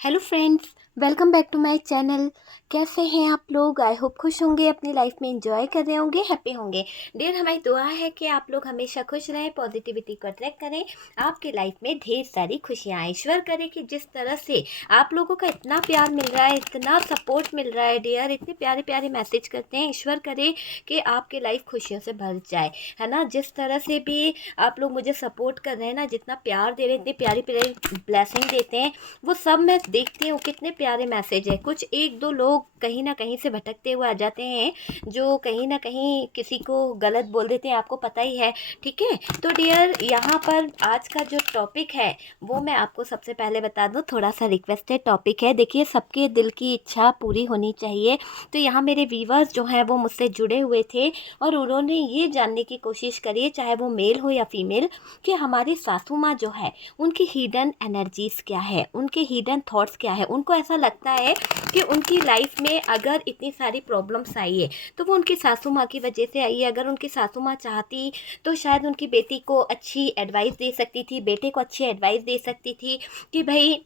Hello friends, welcome back to my channel. कैसे हैं आप लोग? आई होप खुश होंगे, अपनी लाइफ में एंजॉय कर रहे होंगे, हैप्पी होंगे। डियर, हमारी दुआ है कि आप लोग हमेशा खुश रहें, पॉजिटिविटी को अट्रैक्ट करें, आपकी लाइफ में ढेर सारी खुशियाँ आए। ईश्वर करे कि जिस तरह से आप लोगों का इतना प्यार मिल रहा है, इतना सपोर्ट मिल रहा है डियर, इतने प्यारे प्यारे मैसेज करते हैं, ईश्वर करे कि आपकी लाइफ खुशियों से भर जाए, है ना। जिस तरह से भी आप लोग मुझे सपोर्ट कर रहे हैं ना, जितना प्यार दे रहे हैं, इतनी प्यारी प्यारी ब्लेसिंग देते हैं, वो सब मैं देखती हूँ। कितने प्यारे मैसेज है। कुछ एक दो लोग कहीं ना कहीं से भटकते हुए आ जाते हैं, जो कहीं ना कहीं किसी को गलत बोल देते हैं, आपको पता ही है। ठीक है, तो डियर, यहाँ पर आज का जो टॉपिक है वो मैं आपको सबसे पहले बता दूँ, थोड़ा सा रिक्वेस्टेड टॉपिक है। देखिए, सबके दिल की इच्छा पूरी होनी चाहिए। तो यहाँ मेरे व्यूवर्स जो हैं वो मुझसे जुड़े हुए थे और उन्होंने ये जानने की कोशिश करी है, चाहे वो मेल हो या फीमेल, कि हमारी सासू माँ जो है उनकी हिडन एनर्जीज़ क्या है, उनके हिडन थॉट्स क्या है। उनको ऐसा लगता है कि उनकी लाइफ में अगर इतनी सारी प्रॉब्लम्स आई है तो वो उनकी सासू माँ की वजह से आई है। अगर उनकी सासू माँ चाहती तो शायद उनकी बेटी को अच्छी एडवाइस दे सकती थी, बेटे को अच्छी एडवाइस दे सकती थी कि भाई,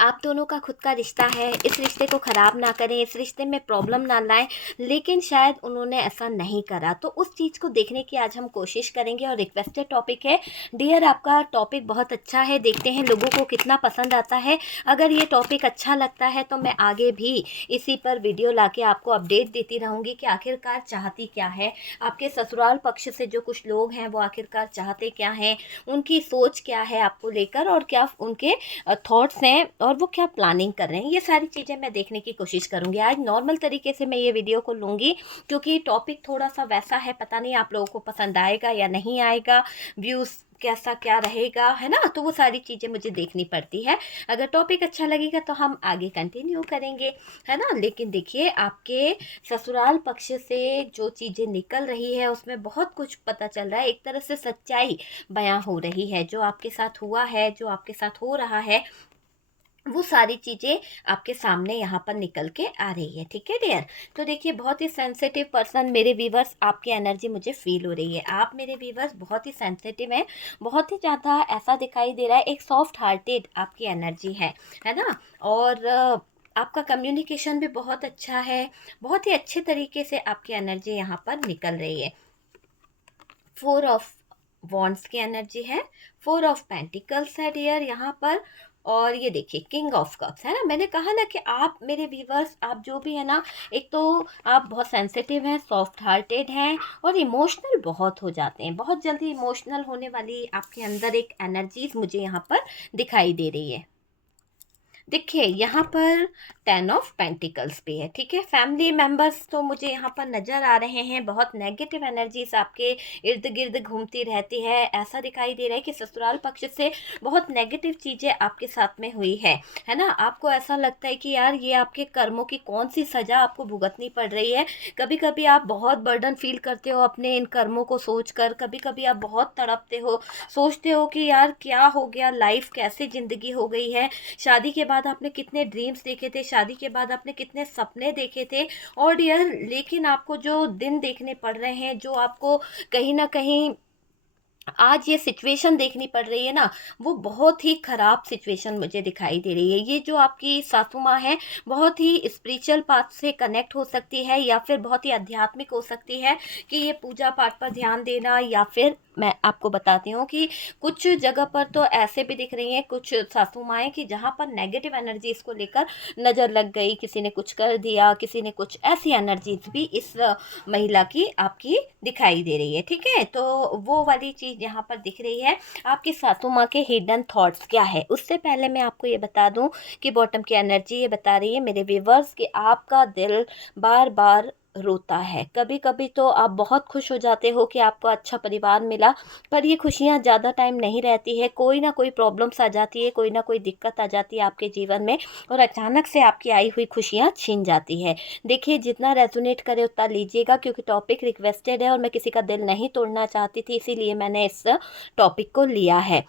आप दोनों का खुद का रिश्ता है, इस रिश्ते को ख़राब ना करें, इस रिश्ते में प्रॉब्लम ना लाएं। लेकिन शायद उन्होंने ऐसा नहीं करा। तो उस चीज़ को देखने की आज हम कोशिश करेंगे और रिक्वेस्टेड टॉपिक है। डियर, आपका टॉपिक बहुत अच्छा है, देखते हैं लोगों को कितना पसंद आता है। अगर ये टॉपिक अच्छा लगता है तो मैं आगे भी इसी पर वीडियो लाके आपको अपडेट देती रहूँगी कि आखिरकार चाहती क्या है। आपके ससुराल पक्ष से जो कुछ लोग हैं वो आखिरकार चाहते क्या हैं, उनकी सोच क्या है आपको लेकर, और क्या उनके थॉट्स हैं और वो क्या प्लानिंग कर रहे हैं। ये सारी चीज़ें मैं देखने की कोशिश करूँगी। आज नॉर्मल तरीके से मैं ये वीडियो को लूँगी क्योंकि टॉपिक थोड़ा सा वैसा है, पता नहीं आप लोगों को पसंद आएगा या नहीं आएगा, व्यूज़ कैसा क्या रहेगा, है ना। तो वो सारी चीज़ें मुझे देखनी पड़ती है। अगर टॉपिक अच्छा लगेगा तो हम आगे कंटिन्यू करेंगे, है ना। लेकिन देखिए, आपके ससुराल पक्ष से जो चीज़ें निकल रही है उसमें बहुत कुछ पता चल रहा है। एक तरह से सच्चाई बयां हो रही है। जो आपके साथ हुआ है, जो आपके साथ हो रहा है, वो सारी चीज़ें आपके सामने यहाँ पर निकल के आ रही है। ठीक है डियर, तो देखिए, बहुत ही सेंसिटिव पर्सन मेरे व्यूवर्स, आपकी एनर्जी मुझे फील हो रही है। आप मेरे व्यूवर्स बहुत ही सेंसिटिव हैं, बहुत ही ज़्यादा ऐसा दिखाई दे रहा है। एक सॉफ्ट हार्टेड आपकी एनर्जी है ना। और आपका कम्युनिकेशन भी बहुत अच्छा है, बहुत ही अच्छे तरीके से आपकी एनर्जी यहाँ पर निकल रही है। 4 ऑफ वॉन्ड्स की एनर्जी है, 4 ऑफ पेंटिकल्स है डियर यहाँ पर। और ये देखिए, किंग ऑफ कप्स है ना। मैंने कहा ना कि आप मेरे व्यूवर्स, आप जो भी है ना, एक तो आप बहुत सेंसिटिव हैं, सॉफ्ट हार्टेड हैं और इमोशनल बहुत हो जाते हैं। बहुत जल्दी इमोशनल होने वाली आपके अंदर एक एनर्जीज मुझे यहाँ पर दिखाई दे रही है। देखिए, यहाँ पर 10 ऑफ पेंटिकल्स भी है। ठीक है, फैमिली मेंबर्स तो मुझे यहाँ पर नज़र आ रहे हैं। बहुत नेगेटिव एनर्जीज आपके इर्द गिर्द घूमती रहती है। ऐसा दिखाई दे रहा है कि ससुराल पक्ष से बहुत नेगेटिव चीज़ें आपके साथ में हुई है ना। आपको ऐसा लगता है कि यार, ये आपके कर्मों की कौन सी सज़ा आपको भुगतनी पड़ रही है। कभी कभी आप बहुत बर्डन फील करते हो अपने इन कर्मों को सोचकर। कभी कभी आप बहुत तड़पते हो, सोचते हो कि यार क्या हो गया, लाइफ कैसे ज़िंदगी हो गई है। शादी के बाद आपने कितने ड्रीम्स देखे थे, शादी के बाद आपने कितने सपने देखे थे। और डियर, लेकिन आपको जो दिन देखने पड़ रहे हैं, जो आपको कहीं ना कहीं आज ये सिचुएशन देखनी पड़ रही है ना, वो बहुत ही ख़राब सिचुएशन मुझे दिखाई दे रही है। ये जो आपकी सासू माँ है, बहुत ही स्पिरिचुअल पाथ से कनेक्ट हो सकती है या फिर बहुत ही आध्यात्मिक हो सकती है कि ये पूजा पाठ पर ध्यान देना, या फिर मैं आपको बताती हूँ कि कुछ जगह पर तो ऐसे भी दिख रही हैं कुछ सासू माएँ कि जहाँ पर नेगेटिव एनर्जीज़ को लेकर नज़र लग गई, किसी ने कुछ कर दिया, किसी ने कुछ, ऐसी एनर्जीज भी इस महिला की आपकी दिखाई दे रही है। ठीक है, तो वो वाली चीज़ यहाँ पर दिख रही है। आपकी सासू माँ के हिडन थॉट्स क्या है, उससे पहले मैं आपको ये बता दूं कि बॉटम की एनर्जी ये बता रही है मेरे व्यूवर्स कि आपका दिल बार बार रोता है। कभी कभी तो आप बहुत खुश हो जाते हो कि आपको अच्छा परिवार मिला, पर ये खुशियाँ ज़्यादा टाइम नहीं रहती है। कोई ना कोई प्रॉब्लम्स आ जाती है, कोई ना कोई दिक्कत आ जाती है आपके जीवन में, और अचानक से आपकी आई हुई खुशियाँ छीन जाती है। देखिए, जितना रेजोनेट करे उतना लीजिएगा, क्योंकि टॉपिक रिक्वेस्टेड है और मैं किसी का दिल नहीं तोड़ना चाहती थी, इसीलिए मैंने इस टॉपिक को लिया है।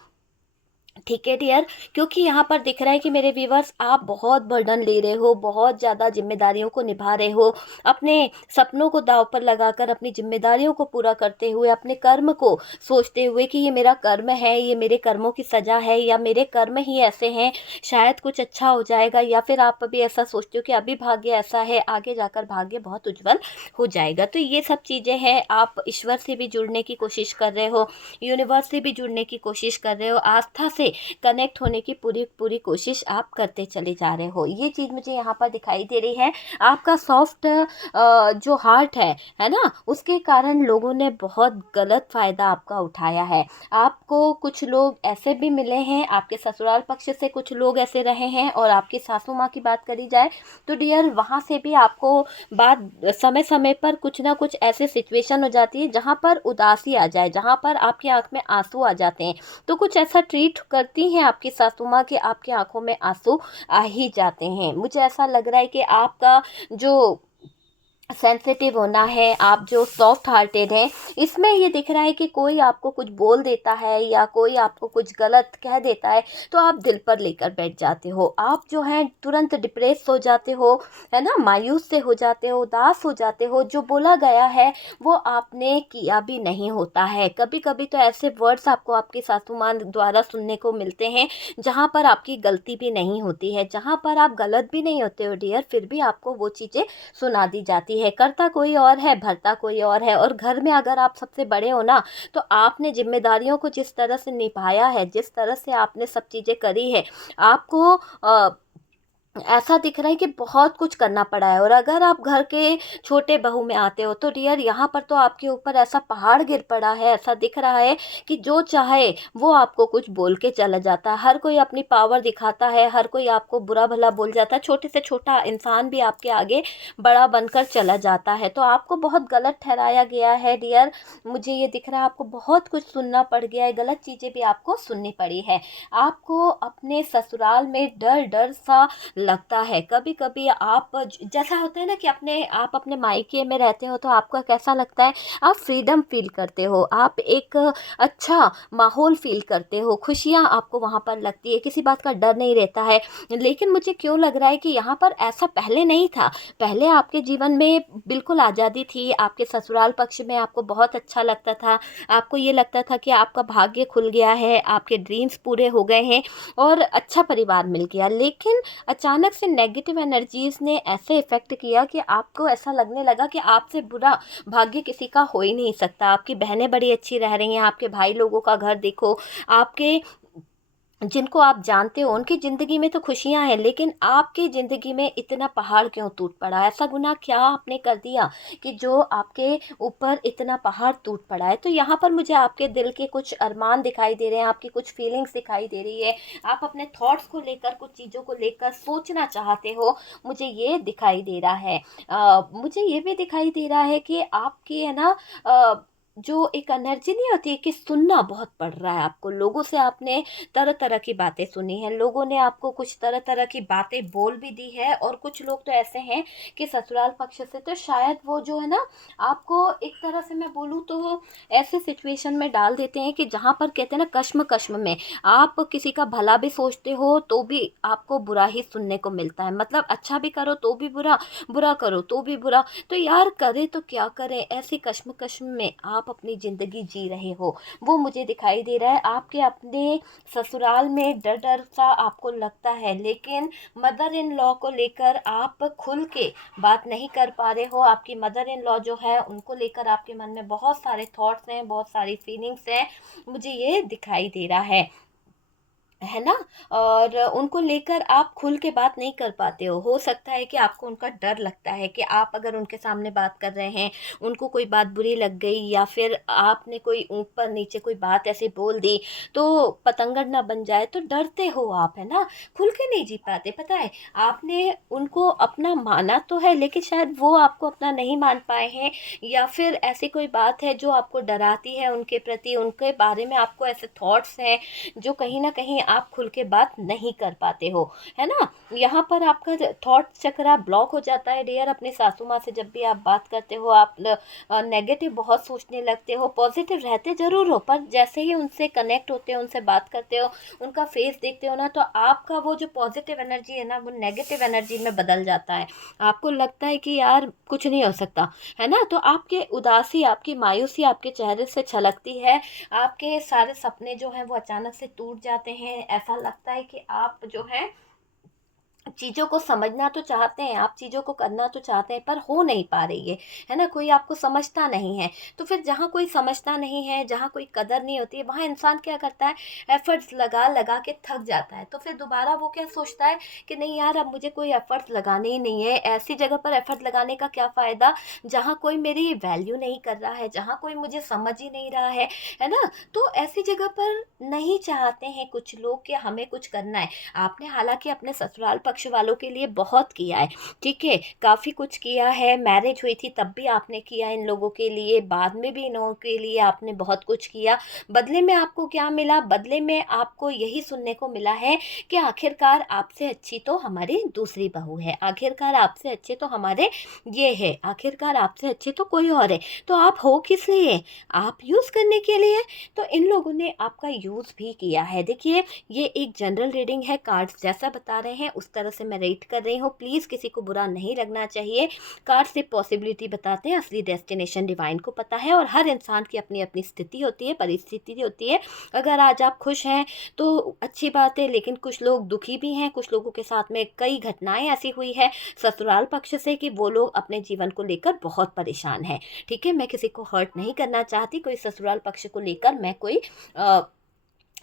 ठीक है डियर, क्योंकि यहाँ पर दिख रहा है कि मेरे व्यूवर्स आप बहुत बर्डन ले रहे हो, बहुत ज़्यादा जिम्मेदारियों को निभा रहे हो, अपने सपनों को दांव पर लगाकर अपनी जिम्मेदारियों को पूरा करते हुए, अपने कर्म को सोचते हुए कि ये मेरा कर्म है, ये मेरे कर्मों की सज़ा है, या मेरे कर्म ही ऐसे हैं, शायद कुछ अच्छा हो जाएगा, या फिर आप अभी ऐसा सोचते हो कि अभी भाग्य ऐसा है, आगे जाकर भाग्य बहुत उज्जवल हो जाएगा। तो ये सब चीज़ें हैं, आप ईश्वर से भी जुड़ने की कोशिश कर रहे हो, यूनिवर्स से भी जुड़ने की कोशिश कर रहे हो, आस्था से कनेक्ट होने की पूरी पूरी कोशिश आप करते चले जा रहे हो। ये चीज़ मुझे यहाँ पर दिखाई दे रही है। आपका सॉफ्ट जो हार्ट है ना, उसके कारण लोगों ने बहुत गलत फ़ायदा आपका उठाया है। आपको कुछ लोग ऐसे भी मिले हैं, आपके ससुराल पक्ष से कुछ लोग ऐसे रहे हैं, और आपकी सासू माँ की बात करी जाए तो डियर वहाँ से भी आपको बात समय समय पर कुछ ना कुछ ऐसे सिचुएशन हो जाती है जहाँ पर उदासी आ जाए, जहाँ पर आपकी आंख में आंसू आ जाते हैं। तो कुछ ऐसा ट्रीट करती हैं आपकी सासू माँ कि आपकी आंखों में आंसू आ ही जाते हैं। मुझे ऐसा लग रहा है कि आपका जो सेंसिटिव होना है, आप जो सॉफ्ट हार्टेड हैं, इसमें ये दिख रहा है कि कोई आपको कुछ बोल देता है या कोई आपको कुछ गलत कह देता है तो आप दिल पर लेकर बैठ जाते हो। आप जो है तुरंत डिप्रेस हो जाते हो, है ना, मायूस से हो जाते हो, उदास हो जाते हो। जो बोला गया है वो आपने किया भी नहीं होता है। कभी कभी तो ऐसे वर्ड्स आपको आपकी सासू माँ द्वारा सुनने को मिलते हैं जहाँ पर आपकी गलती भी नहीं होती है, जहाँ पर आप गलत भी नहीं होते हो डियर, फिर भी आपको वो चीज़ें सुना दी जाती है। करता कोई और है, भरता कोई और है। और घर में अगर आप सबसे बड़े हो ना, तो आपने जिम्मेदारियों को जिस तरह से निभाया है, जिस तरह से आपने सब चीज़ें करी है, आपको ऐसा दिख रहा है कि बहुत कुछ करना पड़ा है। और अगर आप घर के छोटे बहू में आते हो तो डियर यहाँ पर तो आपके ऊपर ऐसा पहाड़ गिर पड़ा है, ऐसा दिख रहा है कि जो चाहे वो आपको कुछ बोल के चला जाता है। हर कोई अपनी पावर दिखाता है, हर कोई आपको बुरा भला बोल जाता है, छोटे से छोटा इंसान भी आपके आगे बड़ा बनकर चला जाता है। तो आपको बहुत गलत ठहराया गया है डियर। मुझे ये दिख रहा है आपको बहुत कुछ सुनना पड़ गया है, गलत चीज़ें भी आपको सुननी पड़ी है। आपको अपने ससुराल में डर डर सा लगता है। कभी कभी आप जैसा होता है ना कि आप अपने मायके में रहते हो तो आपको कैसा लगता है, आप फ्रीडम फील करते हो, आप एक अच्छा माहौल फील करते हो, खुशियाँ आपको वहाँ पर लगती है, किसी बात का डर नहीं रहता है। लेकिन मुझे क्यों लग रहा है कि यहाँ पर ऐसा पहले नहीं था। पहले आपके जीवन में बिल्कुल आज़ादी थी, आपके ससुराल पक्ष में आपको बहुत अच्छा लगता था, आपको ये लगता था कि आपका भाग्य खुल गया है, आपके ड्रीम्स पूरे हो गए हैं और अच्छा परिवार मिल गया। लेकिन अचानक से नेगेटिव एनर्जीज ने ऐसे इफ़ेक्ट किया कि आपको ऐसा लगने लगा कि आपसे बुरा भाग्य किसी का हो ही नहीं सकता। आपकी बहनें बड़ी अच्छी रह रही हैं, आपके भाई लोगों का घर देखो, आपके जिनको आप जानते हो उनकी ज़िंदगी में तो खुशियाँ हैं, लेकिन आपकी ज़िंदगी में इतना पहाड़ क्यों टूट पड़ा? ऐसा गुनाह क्या आपने कर दिया कि जो आपके ऊपर इतना पहाड़ टूट पड़ा है? तो यहाँ पर मुझे आपके दिल के कुछ अरमान दिखाई दे रहे हैं, आपकी कुछ फीलिंग्स दिखाई दे रही है। आप अपने थॉट्स को लेकर, कुछ चीज़ों को लेकर सोचना चाहते हो, मुझे ये दिखाई दे रहा है। मुझे ये भी दिखाई दे रहा है कि आपकी है ना जो एक एनर्जी नहीं होती है कि सुनना बहुत पड़ रहा है आपको। लोगों से आपने तरह तरह की बातें सुनी हैं, लोगों ने आपको कुछ तरह तरह की बातें बोल भी दी है। और कुछ लोग तो ऐसे हैं कि ससुराल पक्ष से तो शायद वो जो है ना, आपको एक तरह से मैं बोलूँ तो वो ऐसे सिचुएशन में डाल देते हैं कि जहाँ पर कहते हैं ना, कश्म कश्म में आप किसी का भला भी सोचते हो तो भी आपको बुरा ही सुनने को मिलता है। मतलब अच्छा भी करो तो भी बुरा, बुरा करो तो भी बुरा। तो यार करे तो क्या करें, ऐसी कश्म कश्म में आप अपनी ज़िंदगी जी रहे हो, वो मुझे दिखाई दे रहा है। आपके अपने ससुराल में डर डर सा आपको लगता है, लेकिन मदर इन लॉ को लेकर आप खुल के बात नहीं कर पा रहे हो। आपकी मदर इन लॉ जो है उनको लेकर आपके मन में बहुत सारे थॉट्स हैं, बहुत सारी फीलिंग्स हैं, मुझे ये दिखाई दे रहा है ना। और उनको लेकर आप खुल के बात नहीं कर पाते हो सकता है कि आपको उनका डर लगता है कि आप अगर उनके सामने बात कर रहे हैं, उनको कोई बात बुरी लग गई या फिर आपने कोई ऊपर नीचे कोई बात ऐसे बोल दी तो पतंगड़ ना बन जाए, तो डरते हो आप, है ना, खुल के नहीं जी पाते। पता है, आपने उनको अपना माना तो है लेकिन शायद वो आपको अपना नहीं मान पाए हैं, या फिर ऐसी कोई बात है जो आपको डराती है उनके प्रति, उनके बारे में आपको ऐसे थॉट्स हैं जो कहीं ना कहीं आप खुल के बात नहीं कर पाते हो, है ना। यहाँ पर आपका थॉट चक्रा ब्लॉक हो जाता है डियर। अपनी सासू माँ से जब भी आप बात करते हो, आप नेगेटिव बहुत सोचने लगते हो। पॉजिटिव रहते ज़रूर हो, पर जैसे ही उनसे कनेक्ट होते हो, उनसे बात करते हो, उनका फेस देखते हो ना, तो आपका वो जो पॉजिटिव एनर्जी है ना, वो नेगेटिव एनर्जी में बदल जाता है। आपको लगता है कि यार कुछ नहीं हो सकता, है ना। तो आपके उदासी, आपकी मायूसी आपके चेहरे से छलकती है। आपके सारे सपने जो हैं वो अचानक से टूट जाते हैं। ऐसा लगता है कि आप जो है चीज़ों को समझना तो चाहते हैं, आप चीज़ों को करना तो चाहते हैं, पर हो नहीं पा रही है ना। कोई आपको समझता नहीं है। तो फिर जहाँ कोई समझता नहीं है, जहाँ कोई कदर नहीं होती है, वहाँ इंसान क्या करता है, एफर्ट्स लगा लगा के थक जाता है। तो फिर दोबारा वो क्या सोचता है कि नहीं यार, अब मुझे कोई एफर्ट्स लगाने ही नहीं है। ऐसी जगह पर एफर्ट लगाने का क्या फ़ायदा जहाँ कोई मेरी वैल्यू नहीं कर रहा है, जहाँ कोई मुझे समझ ही नहीं रहा है ना। तो ऐसी जगह पर नहीं चाहते हैं कुछ लोग कि हमें कुछ करना है। आपने हालाँकि अपने ससुराल पक्ष वालों के लिए बहुत किया है, ठीक है, काफ़ी कुछ किया है। मैरिज हुई थी तब भी आपने किया इन लोगों के लिए, बाद में भी इन लोगों के लिए आपने बहुत कुछ किया। बदले में आपको क्या मिला? बदले में आपको यही सुनने को मिला है कि आखिरकार आपसे अच्छी तो हमारी दूसरी बहू है, आखिरकार आपसे अच्छे तो हमारे ये है, आखिरकार आपसे अच्छे तो कोई और है। तो आप हो किस लिए? आप यूज़ करने के लिए। तो इन लोगों ने आपका यूज़ भी किया है। देखिए, ये एक जनरल रीडिंग है, कार्ड्स जैसा बता रहे हैं उस तरह से मैं रेट कर रही हूँ। प्लीज़ किसी को बुरा नहीं लगना चाहिए। कार्ड सिर्फ पॉसिबिलिटी बताते हैं, असली डेस्टिनेशन डिवाइन को पता है। और हर इंसान की अपनी अपनी स्थिति होती है, परिस्थिति होती है। अगर आज आप खुश हैं तो अच्छी बात है, लेकिन कुछ लोग दुखी भी हैं। कुछ लोगों के साथ में कई घटनाएं ऐसी हुई है ससुराल पक्ष से कि वो लोग अपने जीवन को लेकर बहुत परेशान हैं, ठीक है। मैं किसी को हर्ट नहीं करना चाहती, कोई ससुराल पक्ष को लेकर मैं कोई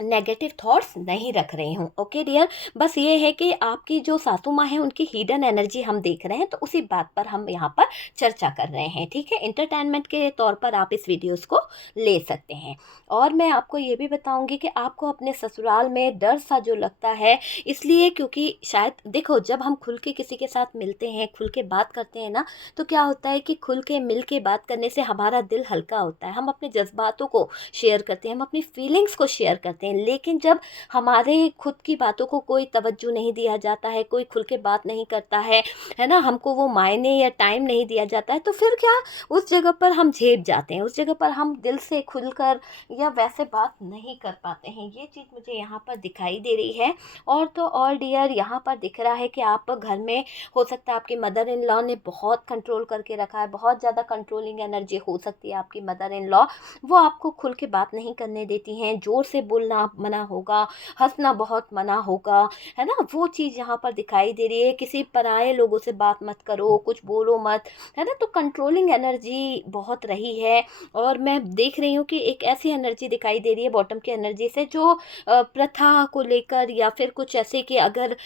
नेगेटिव थॉट्स नहीं रख रही हूँ, ओके डियर। बस ये है कि आपकी जो सासू माँ है उनकी हिडन एनर्जी हम देख रहे हैं, तो उसी बात पर हम यहाँ पर चर्चा कर रहे हैं, ठीक है। इंटरटेनमेंट के तौर पर आप इस वीडियोस को ले सकते हैं। और मैं आपको ये भी बताऊंगी कि आपको अपने ससुराल में डर सा जो लगता है, इसलिए क्योंकि शायद देखो, जब हम खुल के किसी के साथ मिलते हैं, खुल के बात करते हैं ना, तो क्या होता है कि खुल के मिल के बात करने से हमारा दिल हल्का होता है। हम अपने जज्बातों को शेयर करते हैं, हम अपनी फीलिंग्स को शेयर करते हैं। लेकिन जब हमारे खुद की बातों को कोई तवज्जो नहीं दिया जाता है, कोई खुल के बात नहीं करता है ना, हमको वो मायने या टाइम नहीं दिया जाता है, तो फिर क्या, उस जगह पर हम झेप जाते हैं, उस जगह पर हम दिल से खुलकर या वैसे बात नहीं कर पाते हैं। ये चीज़ मुझे यहाँ पर दिखाई दे रही है। और तो और डियर, यहाँ पर दिख रहा है कि आप घर में, हो सकता है आपकी मदर इन लॉ ने बहुत कंट्रोल करके रखा है, बहुत ज़्यादा कंट्रोलिंग एनर्जी हो सकती है आपकी मदर इन लॉ। वो आपको खुल के बात नहीं करने देती हैं, ज़ोर से बोलना मना होगा, हँसना बहुत मना होगा, है ना। वो चीज़ यहाँ पर दिखाई दे रही है। किसी पराये लोगों से बात मत करो, कुछ बोलो मत, है ना। तो कंट्रोलिंग एनर्जी बहुत रही है। और मैं देख रही हूँ कि एक ऐसी एनर्जी दिखाई दे रही है बॉटम की एनर्जी से, जो प्रथा को लेकर या फिर कुछ ऐसे कि अगर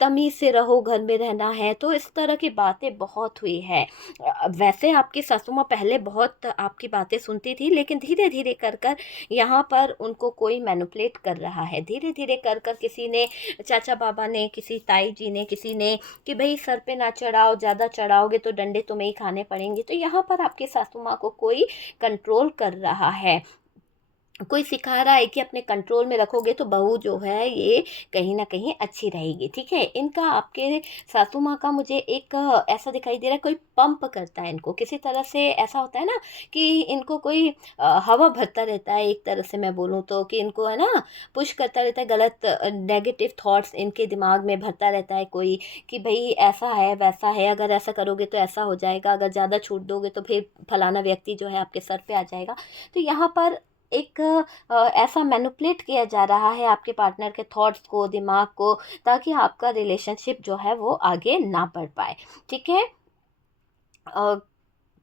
तमीज़ से रहो, घर में रहना है, तो इस तरह की बातें बहुत हुई है। वैसे आपकी सासू माँ पहले बहुत आपकी बातें सुनती थी, लेकिन धीरे धीरे कर कर यहाँ पर उनको कोई मैनिपुलेट कर रहा है। धीरे धीरे कर कर किसी ने, चाचा बाबा ने, किसी ताई जी ने, किसी ने, कि भाई सर पे ना चढ़ाओ, ज़्यादा चढ़ाओगे तो डंडे तुम्हें ही खाने पड़ेंगे। तो यहाँ पर आपकी सासू माँ को कोई कंट्रोल कर रहा है, कोई सिखा रहा है कि अपने कंट्रोल में रखोगे तो बहू जो है ये कहीं ना कहीं अच्छी रहेगी, ठीक है। इनका, आपके सासू माँ का, मुझे एक ऐसा दिखाई दे रहा है, कोई पंप करता है इनको किसी तरह से। ऐसा होता है ना कि इनको कोई हवा भरता रहता है, एक तरह से मैं बोलूँ तो, कि इनको है ना पुश करता रहता है, गलत नेगेटिव थॉट्स इनके दिमाग में भरता रहता है कोई, कि भाई ऐसा है वैसा है, अगर ऐसा करोगे तो ऐसा हो जाएगा, अगर ज़्यादा छूट दोगे तो फिर फलाना व्यक्ति जो है आपके सर पे आ जाएगा। तो यहाँ पर एक ऐसा मैनिपुलेट किया जा रहा है आपके पार्टनर के थॉट्स को, दिमाग को, ताकि आपका रिलेशनशिप जो है वो आगे ना बढ़ पाए, ठीक है। अ,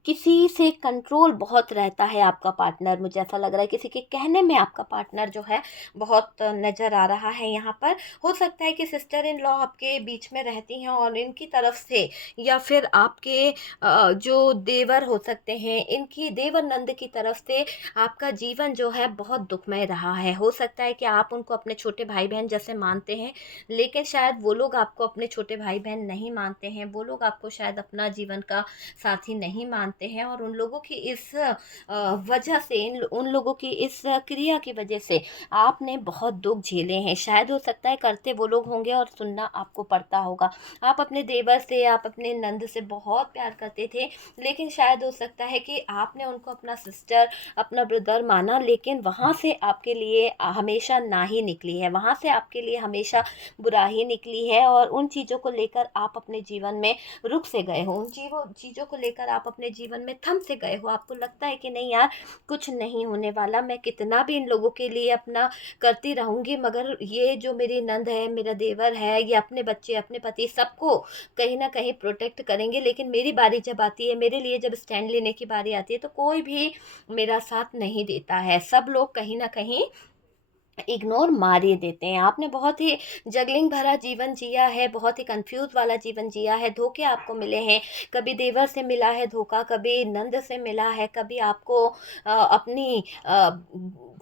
किसी से कंट्रोल बहुत रहता है आपका पार्टनर, मुझे ऐसा लग रहा है किसी के कहने में आपका पार्टनर जो है बहुत नज़र आ रहा है यहाँ पर। हो सकता है कि सिस्टर इन लॉ आपके बीच में रहती हैं और इनकी तरफ से, या फिर आपके जो देवर हो सकते हैं, इनकी देवर नंद की तरफ से आपका जीवन जो है बहुत दुखमय रहा है। हो सकता है कि आप उनको अपने छोटे भाई बहन जैसे मानते हैं, लेकिन शायद वो लोग आपको अपने छोटे भाई बहन नहीं मानते हैं, वो लोग आपको शायद अपना जीवन का साथी नहीं मानते मानते हैं, और उन लोगों की इस वजह से, उन लोगों की इस क्रिया की वजह से आपने बहुत दुख झेले हैं। शायद हो सकता है करते वो लोग होंगे और सुनना आपको पड़ता होगा। आप अपने देवर से, आप अपने नंद से बहुत प्यार करते थे, लेकिन शायद हो सकता है कि आपने उनको अपना सिस्टर, अपना ब्रदर माना, लेकिन वहाँ से आपके लिए हमेशा ना ही निकली है, वहाँ से आपके लिए हमेशा बुरा ही निकली है। और उन चीज़ों को लेकर आप अपने जीवन में रुक से गए हो, उन चीज़ों को लेकर आप अपने जीवन में थम से गए हो। आपको लगता है कि नहीं यार, कुछ नहीं होने वाला, मैं कितना भी इन लोगों के लिए अपना करती रहूँगी, मगर ये जो मेरी नंद है, मेरा देवर है, ये अपने बच्चे, अपने पति, सबको कहीं ना कहीं प्रोटेक्ट करेंगे, लेकिन मेरी बारी जब आती है, मेरे लिए जब स्टैंड लेने की बारी आती है, तो कोई भी मेरा साथ नहीं देता है। सब लोग कहीं ना कहीं इग्नोर मार ही देते हैं। आपने बहुत ही जगलिंग भरा जीवन जिया है, बहुत ही कंफ्यूज वाला जीवन जिया है, धोखे आपको मिले हैं। कभी देवर से मिला है धोखा, कभी नंद से मिला है, कभी आपको अपनी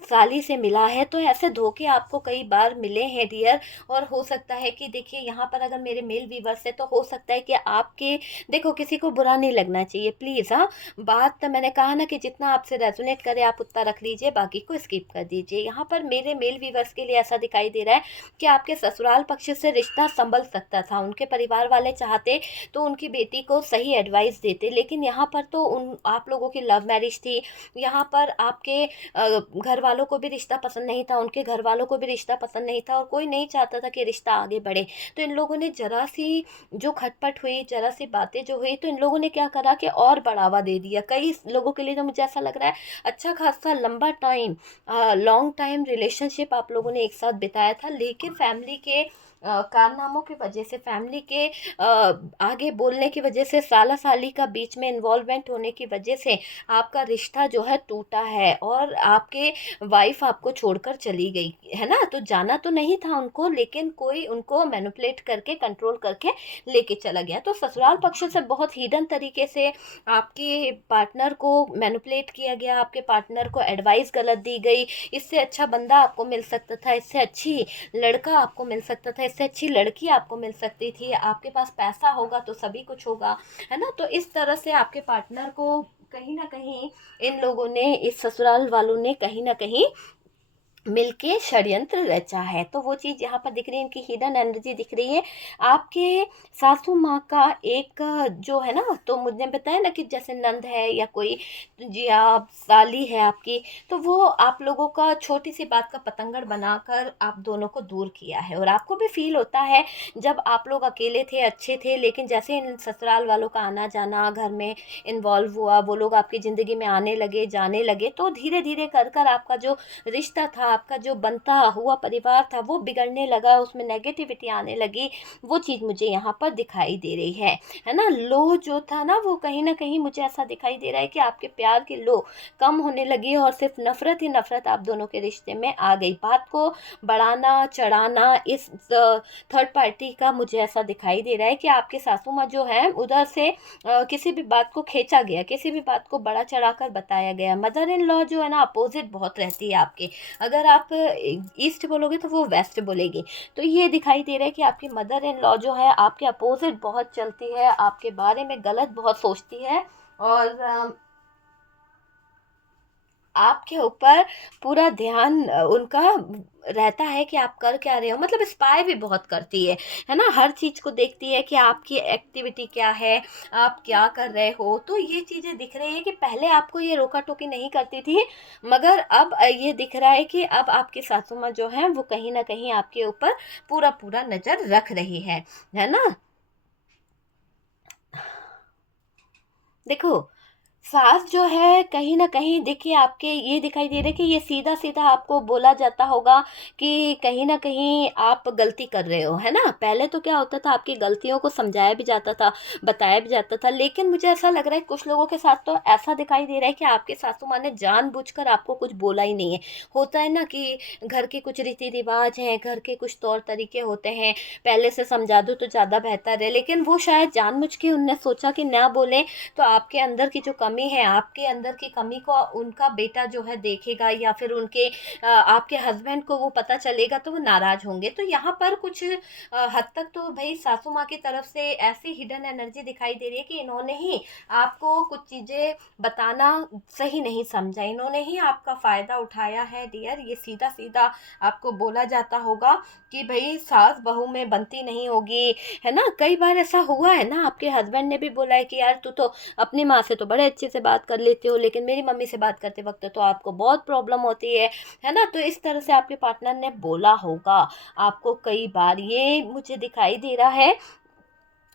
साली से मिला है। तो ऐसे धोखे आपको कई बार मिले हैं डियर। और हो सकता है कि देखिए, यहाँ पर अगर मेरे मेल व्यूवर्स है, तो हो सकता है कि आपके, देखो किसी को बुरा नहीं लगना चाहिए प्लीज़। हाँ, बात तो मैंने कहा ना कि जितना आपसे रेजोनेट करे आप उतना रख लीजिए, बाकी को स्किप कर दीजिए। यहाँ पर मेरे मेल व्यूवर्स के लिए ऐसा दिखाई दे रहा है कि आपके ससुराल पक्ष से रिश्ता संभल सकता था। उनके परिवार वाले चाहते तो उनकी बेटी को सही एडवाइस देते, लेकिन यहाँ पर तो उन आप लोगों की लव मैरिज थी। यहाँ पर आपके घर वालों को भी रिश्ता पसंद नहीं था, उनके घर वालों को भी रिश्ता पसंद नहीं था, और कोई नहीं चाहता था कि रिश्ता आगे बढ़े। तो इन लोगों ने जरा सी जो खटपट हुई, जरा सी बातें जो हुई, तो इन लोगों ने क्या करा कि और बढ़ावा दे दिया। कई लोगों के लिए तो मुझे ऐसा लग रहा है अच्छा खासा लंबा टाइम, लॉन्ग टाइम रिलेशनशिप आप लोगों ने एक साथ बिताया था, लेकिन फैमिली के कारनामों की वजह से, फैमिली के आगे बोलने की वजह से, साला साली का बीच में इन्वॉल्वमेंट होने की वजह से आपका रिश्ता जो है टूटा है, और आपके वाइफ आपको छोड़कर चली गई है ना। तो जाना तो नहीं था उनको, लेकिन कोई उनको मैनिपुलेट करके, कंट्रोल करके लेके चला गया। तो ससुराल पक्ष से बहुत हिडन तरीके से आपके पार्टनर को मैनिपुलेट किया गया, आपके पार्टनर को एडवाइस गलत दी गई। इससे अच्छा बंदा आपको मिल सकता था, इससे अच्छी लड़का आपको मिल सकता था, इससे अच्छी लड़की आपको मिल सकती थी। आपके पास पैसा होगा तो सभी कुछ होगा, है ना। तो इस तरह से आपके पार्टनर को कहीं ना कहीं इन लोगों ने, इस ससुराल वालों ने कहीं ना कहीं मिलके षड्यंत्र रचा है। तो वो चीज़ यहाँ पर दिख रही है, इनकी हिडन एनर्जी दिख रही है। आपके सासू माँ का एक जो है ना, तो मुझे बताया ना कि जैसे नंद है या कोई जी आप साली है आपकी, तो वो आप लोगों का छोटी सी बात का पतंगड़ बनाकर आप दोनों को दूर किया है। और आपको भी फील होता है जब आप लोग अकेले थे, अच्छे थे, लेकिन जैसे इन ससुराल वालों का आना जाना घर में इन्वॉल्व हुआ, वो लोग आपकी ज़िंदगी में आने लगे, जाने लगे, तो धीरे धीरे कर कर आपका जो रिश्ता था, आपका जो बनता हुआ परिवार था, वो बिगड़ने लगा, उसमें नेगेटिविटी आने लगी। वो चीज़ मुझे यहाँ पर दिखाई दे रही है ना। लो जो था ना, वो कहीं ना कहीं मुझे ऐसा दिखाई दे रहा है कि आपके प्यार की लो कम होने लगी, और सिर्फ नफरत ही नफरत आप दोनों के रिश्ते में आ गई। बात को बढ़ाना चढ़ाना इस थर्ड पार्टी का मुझे ऐसा दिखाई दे रहा है कि आपके सासू माँ जो है, उधर से किसी भी बात को खींचा गया, किसी भी बात को बड़ा चढ़ाकर बताया गया। मदर इन लॉ जो है ना, अपोजिट बहुत रहती है आपके। अगर आप ईस्ट बोलोगे तो वो वेस्ट बोलेगी। तो ये दिखाई दे रहा है कि आपकी मदर इन लॉ जो है आपके अपोजिट बहुत चलती है, आपके बारे में गलत बहुत सोचती है, और आपके ऊपर पूरा ध्यान उनका रहता है कि आप कर क्या रहे हो। मतलब स्पाई भी बहुत करती है ना। हर चीज़ को देखती है कि आपकी एक्टिविटी क्या है, आप क्या कर रहे हो। तो ये चीज़ें दिख रही है कि पहले आपको ये रोका टोकी नहीं करती थी, मगर अब ये दिख रहा है कि अब आपकी सासू माँ जो है वो कहीं ना कहीं आपके ऊपर पूरा पूरा नज़र रख रही है ना। देखो, सास जो है कहीं न कहीं, देखिए आपके ये दिखाई दे रहा है कि ये सीधा-सीधा आपको बोला जाता होगा कि कहीं न कहीं आप गलती कर रहे हो, है ना? पहले तो क्या होता था, आपकी गलतियों को समझाया भी जाता था, बताया भी जाता था, लेकिन मुझे ऐसा लग रहा है कुछ लोगों के साथ तो ऐसा दिखाई दे रहा है कि आपकी सासू माँ ने जानबूझकर आपको कुछ बोला ही नहीं है। होता है ना कि घर के कुछ रीति-रिवाज हैं, घर के कुछ तौर-तरीके होते हैं, पहले से समझा दो तो ज़्यादा बेहतर है, लेकिन वो शायद जानबूझ के उनने सोचा कि ना बोलें, तो आपके अंदर की जो कमी है, आपके अंदर की कमी को उनका बेटा जो है देखेगा, या फिर उनके आपके हस्बैंड को वो पता चलेगा तो वो नाराज़ होंगे। तो यहाँ पर कुछ हद तक तो भई सासू माँ की तरफ से ऐसी हिडन एनर्जी दिखाई दे रही है कि इन्होंने ही आपको कुछ चीज़ें बताना सही नहीं समझा, इन्होंने ही आपका फ़ायदा उठाया है डियर। ये सीधा-सीधा आपको बोला जाता होगा कि भई सास बहू में बनती नहीं होगी, है ना? कई बार ऐसा हुआ है ना, आपके हस्बैंड ने भी बोला है कि यार तू तो अपनी माँ से तो बड़े अच्छे से बात कर लेते हो, लेकिन मेरी मम्मी से बात करते वक़्त तो आपको बहुत प्रॉब्लम होती है ना? तो इस तरह से आपके पार्टनर ने बोला होगा आपको कई बार, ये मुझे दिखाई दे रहा है।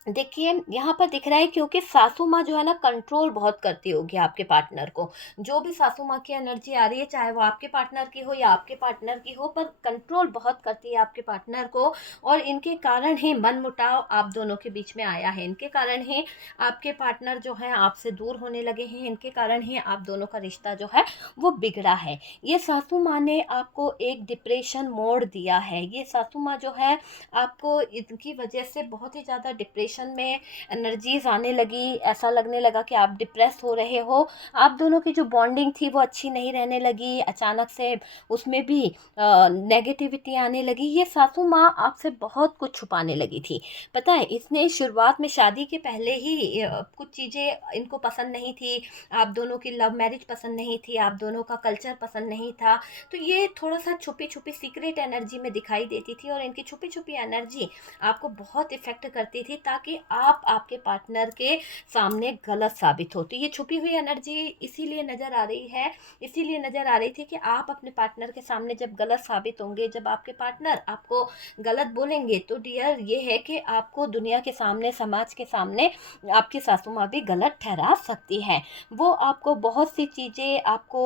देखिए, यहाँ पर दिख रहा है क्योंकि सासू माँ जो है ना कंट्रोल बहुत करती होगी आपके पार्टनर को। जो भी सासू माँ की एनर्जी आ रही है, चाहे वो आपके पार्टनर की हो या आपके पार्टनर की हो, पर कंट्रोल बहुत करती है आपके पार्टनर को, और इनके कारण ही मनमुटाव आप दोनों के बीच में आया है। इनके कारण ही आपके पार्टनर जो है आपसे दूर होने लगे हैं, इनके कारण ही आप दोनों का रिश्ता जो है वो बिगड़ा है। ये सासू माँ ने आपको एक डिप्रेशन मोड़ दिया है। ये सासू माँ जो है आपको इनकी वजह से बहुत ही ज़्यादा डिप्रेशन में एनर्जीज आने लगी, ऐसा लगने लगा कि आप डिप्रेस हो रहे हो। आप दोनों की जो बॉन्डिंग थी वो अच्छी नहीं रहने लगी, अचानक से उसमें भी नेगेटिविटी आने लगी। ये सासू माँ आपसे बहुत कुछ छुपाने लगी थी। पता है, इसने शुरुआत में शादी के पहले ही कुछ चीज़ें इनको पसंद नहीं थी, आप दोनों की लव मैरिज पसंद नहीं थी, आप दोनों का कल्चर पसंद नहीं था। तो ये थोड़ा सा छुपी छुपी सीक्रेट एनर्जी में दिखाई देती थी, और इनकी छुपी छुपी एनर्जी आपको बहुत इफ़ेक्ट करती थी, ताकि आप आपके पार्टनर के सामने गलत साबित होती। ये छुपी हुई एनर्जी इसीलिए नज़र आ रही है, इसीलिए नज़र आ रही थी कि आप अपने पार्टनर के सामने जब गलत साबित होंगे, जब आपके पार्टनर आपको गलत बोलेंगे, तो डियर ये है कि आपको दुनिया के सामने, समाज के सामने आपकी सासू माँ भी गलत ठहरा सकती है। वो आपको बहुत सी चीज़ें आपको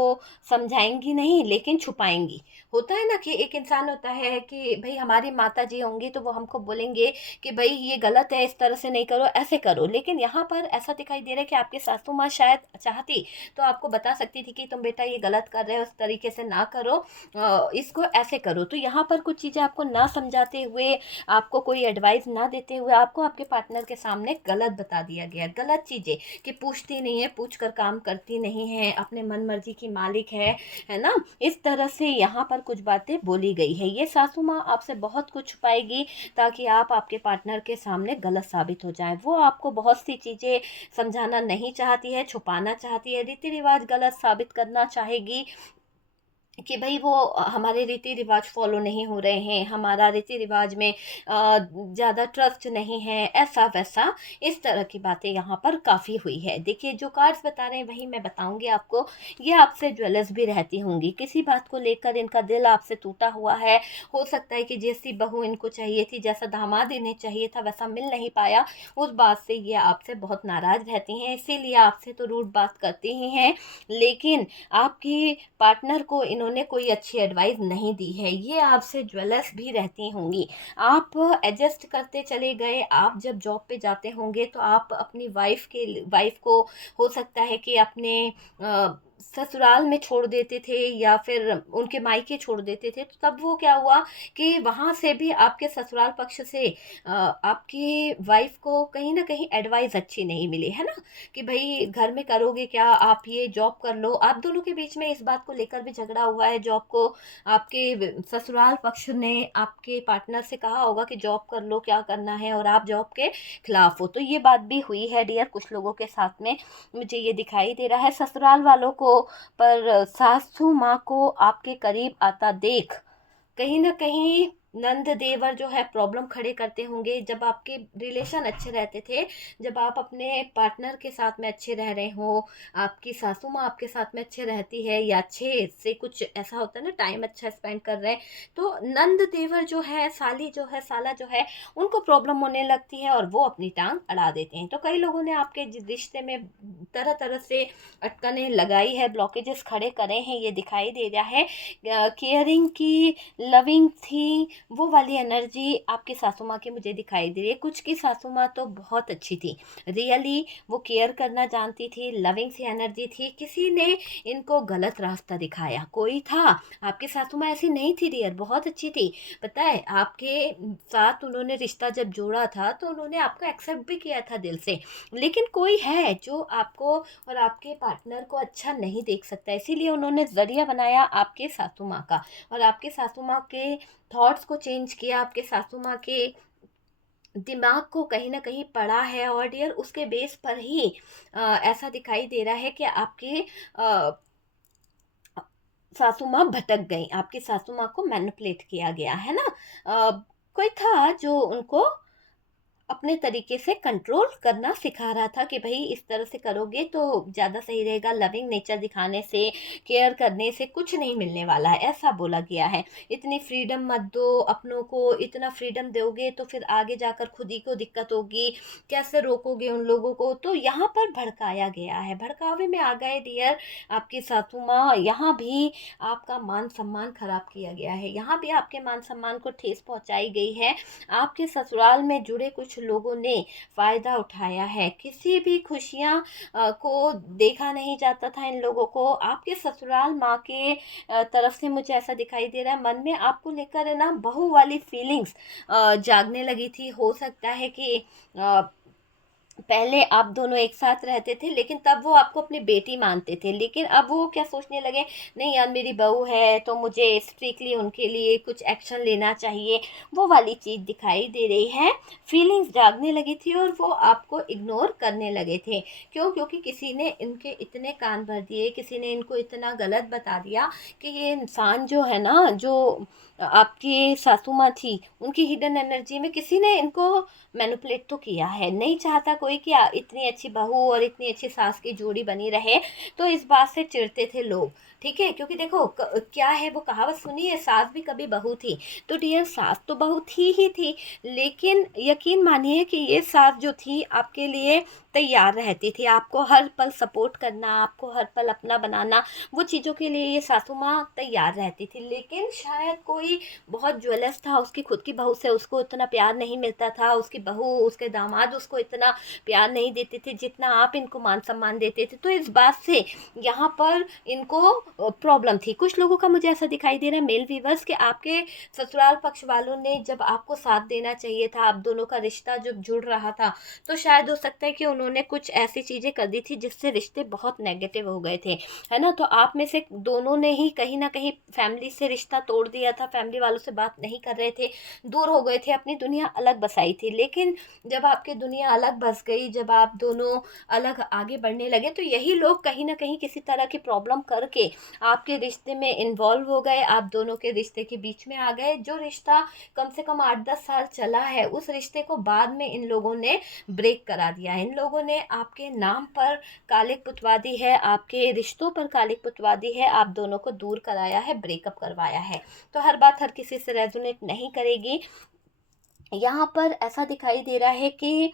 समझाएंगी नहीं, लेकिन छुपाएंगी। होता है ना कि एक इंसान होता है कि भाई हमारी माता जी होंगी तो वो हमको बोलेंगे कि भाई ये गलत है, इस तरह से नहीं करो, ऐसे करो। लेकिन यहाँ पर ऐसा दिखाई दे रहा है कि आपकी सासू माँ शायद चाहती तो आपको बता सकती थी कि तुम बेटा ये गलत कर रहे हो, उस तरीके से ना करो, इसको ऐसे करो। तो यहाँ पर कुछ चीज़ें आपको ना समझाते हुए, आपको कोई एडवाइस ना देते हुए, आपको आपके पार्टनर के सामने गलत बता दिया गया। गलत चीज़ें कि पूछती नहीं है, पूछ कर काम करती नहीं है, अपने मन मर्जी की मालिक है ना? इस तरह से यहाँ पर कुछ बातें बोली गई है। ये सासू माँ आपसे बहुत कुछ छुपाएगी ताकि आप आपके पार्टनर के सामने गलत साबित हो जाएं। वो आपको बहुत सी चीज़ें समझाना नहीं चाहती है, छुपाना चाहती है, रीति रिवाज गलत साबित करना चाहेगी कि भाई वो हमारे रीति रिवाज फॉलो नहीं हो रहे हैं, हमारा रीति रिवाज में ज़्यादा ट्रस्ट नहीं है, ऐसा वैसा, इस तरह की बातें यहाँ पर काफ़ी हुई है। देखिए, जो कार्ड्स बता रहे हैं वही मैं बताऊंगी आपको। ये आपसे ज्वेलर्स भी रहती होंगी, किसी बात को लेकर इनका दिल आपसे टूटा हुआ है। हो सकता है कि जैसी बहू इनको चाहिए थी, जैसा दामाद इन्हें चाहिए था, वैसा मिल नहीं पाया, उस बात से ये आपसे बहुत नाराज़ रहती हैं, इसीलिए आपसे तो रूड बात करती ही हैं। लेकिन आपकी पार्टनर को इन्होंने कोई अच्छी एडवाइस नहीं दी है। ये आपसे ज्वेलस भी रहती होंगी, आप एडजस्ट करते चले गए। आप जब जॉब पे जाते होंगे तो आप अपनी वाइफ को हो सकता है कि अपने ससुराल में छोड़ देते थे, या फिर उनके मायके छोड़ देते थे। तो तब वो क्या हुआ कि वहाँ से भी आपके ससुराल पक्ष से आपकी वाइफ को कहीं ना कहीं एडवाइस अच्छी नहीं मिली, है ना? कि भाई घर में करोगे क्या, आप ये जॉब कर लो। आप दोनों के बीच में इस बात को लेकर भी झगड़ा हुआ है। जॉब को आपके ससुराल पक्ष ने आपके पार्टनर से कहा होगा कि जॉब कर लो, क्या करना है, और आप जॉब के खिलाफ हो। तो ये बात भी हुई है डियर कुछ लोगों के साथ में, मुझे ये दिखाई दे रहा है। ससुराल वालों को पर सासू माँ को आपके करीब आता देख कहीं ना कहीं नंद देवर जो है प्रॉब्लम खड़े करते होंगे। जब आपके रिलेशन अच्छे रहते थे, जब आप अपने पार्टनर के साथ में अच्छे रह रहे हो, आपकी सासू माँ आपके साथ में अच्छे रहती है, या अच्छे से कुछ ऐसा होता है ना, टाइम अच्छा स्पेंड कर रहे हैं, तो नंद देवर जो है, साली जो है, साला जो है, उनको प्रॉब्लम होने लगती है और वो अपनी टांग अड़ा देते हैं। तो कई लोगों ने आपके रिश्ते में तरह तरह से अटकनें लगाई है, ब्लॉकेजेस खड़े करे हैं, ये दिखाई दे रहा है। केयरिंग की, लविंग थी, वो वाली एनर्जी आपकी सासू माँ की मुझे दिखाई दे रही है। कुछ की सासू माँ तो बहुत अच्छी थी, रियली वो केयर करना जानती थी, लविंग सी एनर्जी थी। किसी ने इनको गलत रास्ता दिखाया, कोई था। आपकी सासू माँ ऐसी नहीं थी डियर, बहुत अच्छी थी। पता है आपके साथ उन्होंने रिश्ता जब जोड़ा था तो उन्होंने आपको एक्सेप्ट भी किया था दिल से, लेकिन कोई है जो आपको और आपके पार्टनर को अच्छा नहीं देख सकता, इसीलिए उन्होंने जरिया बनाया आपके सासू माँ का, और आपके सासू माँ के थॉट्स को चेंज किया, आपके सासू माँ के दिमाग को कहीं ना कहीं पड़ा है। और डियर उसके बेस पर ही ऐसा दिखाई दे रहा है कि आपके सासू माँ भटक गई, आपकी सासू माँ को मैनिपुलेट किया गया है ना। कोई था जो उनको अपने तरीके से कंट्रोल करना सिखा रहा था कि भाई इस तरह से करोगे तो ज़्यादा सही रहेगा, लविंग नेचर दिखाने से, केयर करने से कुछ नहीं मिलने वाला है, ऐसा बोला गया है। इतनी फ्रीडम मत दो अपनों को, इतना फ्रीडम दोगे तो फिर आगे जाकर खुद ही को दिक्कत होगी, कैसे रोकोगे उन लोगों को। तो यहाँ पर भड़काया गया है, भड़कावे में आ गए डियर आपकी सासू माँ। यहाँ भी आपका मान सम्मान खराब किया गया है, यहाँ भी आपके मान सम्मान को ठेस पहुँचाई गई है। आपके ससुराल में जुड़े कुछ लोगों ने फ़ायदा उठाया है, किसी भी खुशियाँ को देखा नहीं जाता था इन लोगों को। आपके ससुराल माँ के तरफ से मुझे ऐसा दिखाई दे रहा है, मन में आपको लेकर है ना बहू वाली फीलिंग्स जागने लगी थी। हो सकता है कि पहले आप दोनों एक साथ रहते थे लेकिन तब वो आपको अपनी बेटी मानते थे, लेकिन अब वो क्या सोचने लगे, नहीं यार मेरी बहू है तो मुझे स्ट्रिक्टली उनके लिए कुछ एक्शन लेना चाहिए। वो वाली चीज़ दिखाई दे रही है, फीलिंग्स जागने लगी थी और वो आपको इग्नोर करने लगे थे। क्यों? क्योंकि किसी ने इनके इतने कान भर दिए, किसी ने इनको इतना गलत बता दिया कि ये इंसान जो है ना, जो आपकी सासू माँ थी, उनकी हिडन एनर्जी में किसी ने इनको मैनिपुलेट तो किया है। नहीं चाहता कोई कि इतनी अच्छी बहू और इतनी अच्छी सास की जोड़ी बनी रहे, तो इस बात से चिढ़ते थे लोग। ठीक है, क्योंकि देखो क्या है वो कहावत सुनी है, सास भी कभी बहू थी। तो डियर सास तो बहू थी ही थी, लेकिन यकीन मानिए कि ये सास जो थी आपके लिए तैयार रहती थी, आपको हर पल सपोर्ट करना, आपको हर पल अपना बनाना, वो चीज़ों के लिए ये सासू माँ तैयार रहती थी। लेकिन शायद कोई बहुत ज्वेलस था, उसकी खुद की बहू से उसको उतना प्यार नहीं मिलता था, उसकी बहू उसके दामाद उसको इतना प्यार नहीं देते थे जितना आप इनको मान सम्मान देते थे। तो इस बात से यहाँ पर इनको प्रॉब्लम थी। कुछ लोगों का मुझे ऐसा दिखाई दे रहा है मेल व्यूवर्स कि आपके ससुराल पक्ष वालों ने जब आपको साथ देना चाहिए था, आप दोनों का रिश्ता जब जुड़ रहा था, तो शायद हो सकता है कि उन्होंने कुछ ऐसी चीज़ें कर दी थी जिससे रिश्ते बहुत नेगेटिव हो गए थे, है ना। तो आप में से दोनों ने ही कहीं ना कहीं फैमिली से रिश्ता तोड़ दिया था, फैमिली वालों से बात नहीं कर रहे थे, दूर हो गए थे, अपनी दुनिया अलग बसाई थी। लेकिन जब आपकी दुनिया अलग बस गई, जब आप दोनों अलग आगे बढ़ने लगे, तो यही लोग कहीं ना कहीं किसी तरह की प्रॉब्लम करके आपके रिश्ते में इन्वॉल्व हो गए, आप दोनों के रिश्ते के बीच में आ गए। जो रिश्ता कम से कम 8-10 साल चला है, उस रिश्ते को बाद में इन लोगों ने ब्रेक करा दिया है। इन लोगों ने आपके नाम पर कालिक पुतवा दी है, आपके रिश्तों पर कालिक पुतवा दी है, आप दोनों को दूर कराया है, ब्रेकअप करवाया है। तो हर बात हर किसी से रेजोनेट नहीं करेगी। यहाँ पर ऐसा दिखाई दे रहा है कि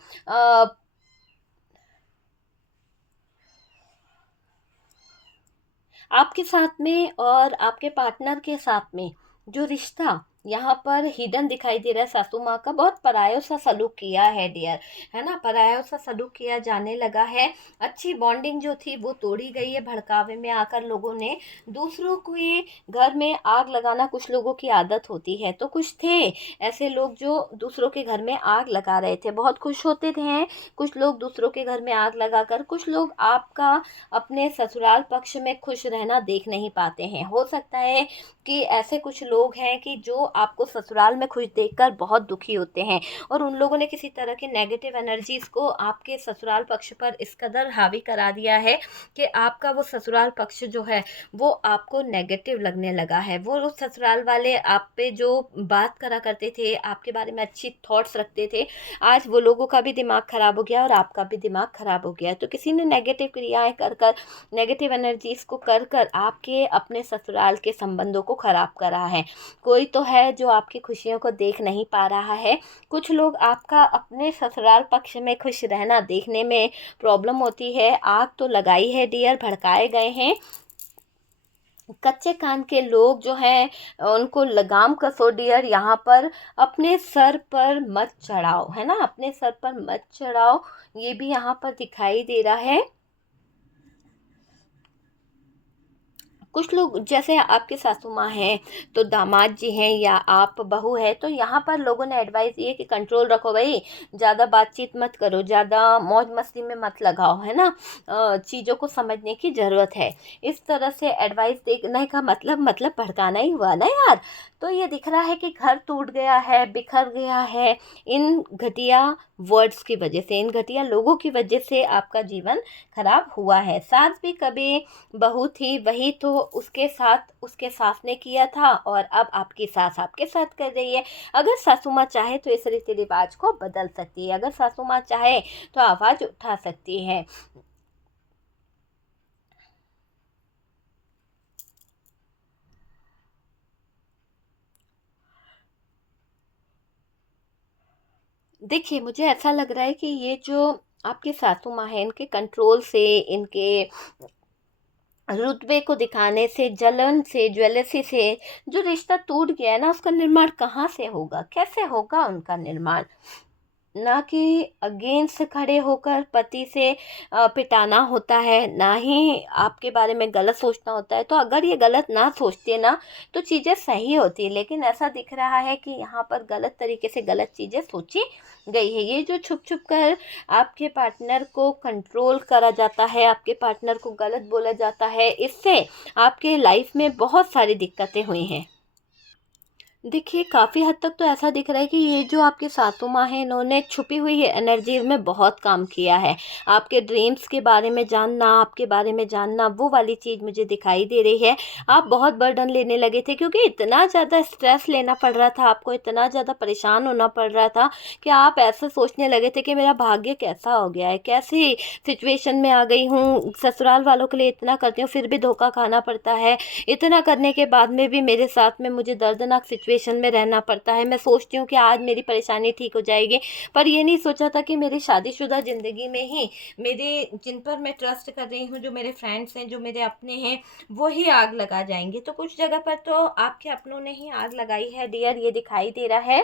आपके साथ में और आपके पार्टनर के साथ में जो रिश्ता यहाँ पर हिडन दिखाई दे रहा है, सासू माँ का बहुत परायों सा सलूक किया है डियर, है ना, परायों सा सलूक किया जाने लगा है। अच्छी बॉन्डिंग जो थी वो तोड़ी गई है, भड़कावे में आकर लोगों ने दूसरों को ये घर में आग लगाना कुछ लोगों की आदत होती है। तो कुछ थे ऐसे लोग जो दूसरों के घर में आग लगा रहे थे, बहुत खुश होते थे कुछ लोग दूसरों के घर में आग लगाकर। कुछ लोग आपका अपने ससुराल पक्ष में खुश रहना देख नहीं पाते हैं। हो सकता है कि ऐसे कुछ लोग हैं कि जो आपको ससुराल में खुश देखकर बहुत दुखी होते हैं, और उन लोगों ने किसी तरह की नेगेटिव एनर्जीज को आपके ससुराल पक्ष पर इस कदर हावी करा दिया है कि आपका वो ससुराल पक्ष जो है वो आपको नेगेटिव लगने लगा है। वो लोग ससुराल वाले आप पे जो बात करा करते थे, आपके बारे में अच्छी थॉट्स रखते थे, आज वो लोगों का भी दिमाग खराब हो गया और आपका भी दिमाग खराब हो गया। तो किसी ने नेगेटिव क्रियाएं कर कर, नेगेटिव एनर्जीज को कर कर आपके अपने ससुराल के संबंधों को खराब करा है। कोई तो है जो आपकी खुशियों को देख नहीं पा रहा है। कुछ लोग आपका अपने ससुराल पक्ष में खुश रहना देखने में प्रॉब्लम होती है। आग तो लगाई है डियर, भड़काए गए हैं। कच्चे कान के लोग जो हैं उनको लगाम कसो डियर, यहाँ पर अपने सर पर मत चढ़ाओ, है ना, अपने सर पर मत चढ़ाओ, ये भी यहाँ पर दिखाई दे रहा है। कुछ लोग जैसे आपके सासू माँ हैं तो दामाद जी हैं या आप बहू है, तो यहाँ पर लोगों ने एडवाइस ये कि कंट्रोल रखो भाई, ज़्यादा बातचीत मत करो, ज़्यादा मौज मस्ती में मत लगाओ, है ना, चीज़ों को समझने की ज़रूरत है। इस तरह से एडवाइस देने का मतलब भड़काना ही हुआ ना यार। तो ये दिख रहा है कि घर टूट गया है, बिखर गया है, इन घटिया वर्ड्स की वजह से, इन घटिया लोगों की वजह से आपका जीवन खराब हुआ है। सास भी कभी बहू थी, वही तो उसके सास ने किया था और अब आपकी सास आपके साथ कर रही है। अगर सासू माँ चाहे तो इस रीति रिवाज को बदल सकती है, अगर सासू माँ चाहे तो आवाज उठा सकती है। देखिए, मुझे ऐसा लग रहा है कि ये जो आपके सासू माँ है, इनके कंट्रोल से, इनके रुतबे को दिखाने से, जलन से, ज्वेलसी से जो रिश्ता टूट गया है ना, उसका निर्माण कहाँ से होगा, कैसे होगा उनका निर्माण? ना कि अगेंस्ट खड़े होकर पति से पिटाना होता है, ना ही आपके बारे में गलत सोचना होता है। तो अगर ये गलत ना सोचते ना तो चीज़ें सही होती, लेकिन ऐसा दिख रहा है कि यहाँ पर गलत तरीके से गलत चीज़ें सोची गई है। ये जो छुप छुप कर आपके पार्टनर को कंट्रोल करा जाता है, आपके पार्टनर को गलत बोला जाता है, इससे आपके लाइफ में बहुत सारी दिक्कतें हुई हैं। देखिए, काफ़ी हद तक तो ऐसा दिख रहा है कि ये जो आपकी सासू माँ हैं, इन्होंने छुपी हुई एनर्जीज़ में बहुत काम किया है। आपके ड्रीम्स के बारे में जानना, आपके बारे में जानना, वो वाली चीज़ मुझे दिखाई दे रही है। आप बहुत बर्डन लेने लगे थे क्योंकि इतना ज़्यादा स्ट्रेस लेना पड़ रहा था आपको, इतना ज़्यादा परेशान होना पड़ रहा था कि आप ऐसा सोचने लगे थे कि मेरा भाग्य कैसा हो गया है, कैसी सिचुएशन में आ गई हूँ, ससुराल वालों के लिए इतना करती हूँ फिर भी धोखा खाना पड़ता है, इतना करने के बाद में भी मेरे साथ में मुझे दर्दनाक सिचुएशन में रहना पड़ता है। मैं सोचती हूँ कि आज मेरी परेशानी ठीक हो जाएगी, पर ये नहीं सोचा था कि मेरी शादीशुदा ज़िंदगी में ही मेरे जिन पर मैं ट्रस्ट कर रही हूँ, जो मेरे फ्रेंड्स हैं, जो मेरे अपने हैं, वो ही आग लगा जाएंगे। तो कुछ जगह पर तो आपके अपनों ने ही आग लगाई है डियर, ये दिखाई दे रहा है।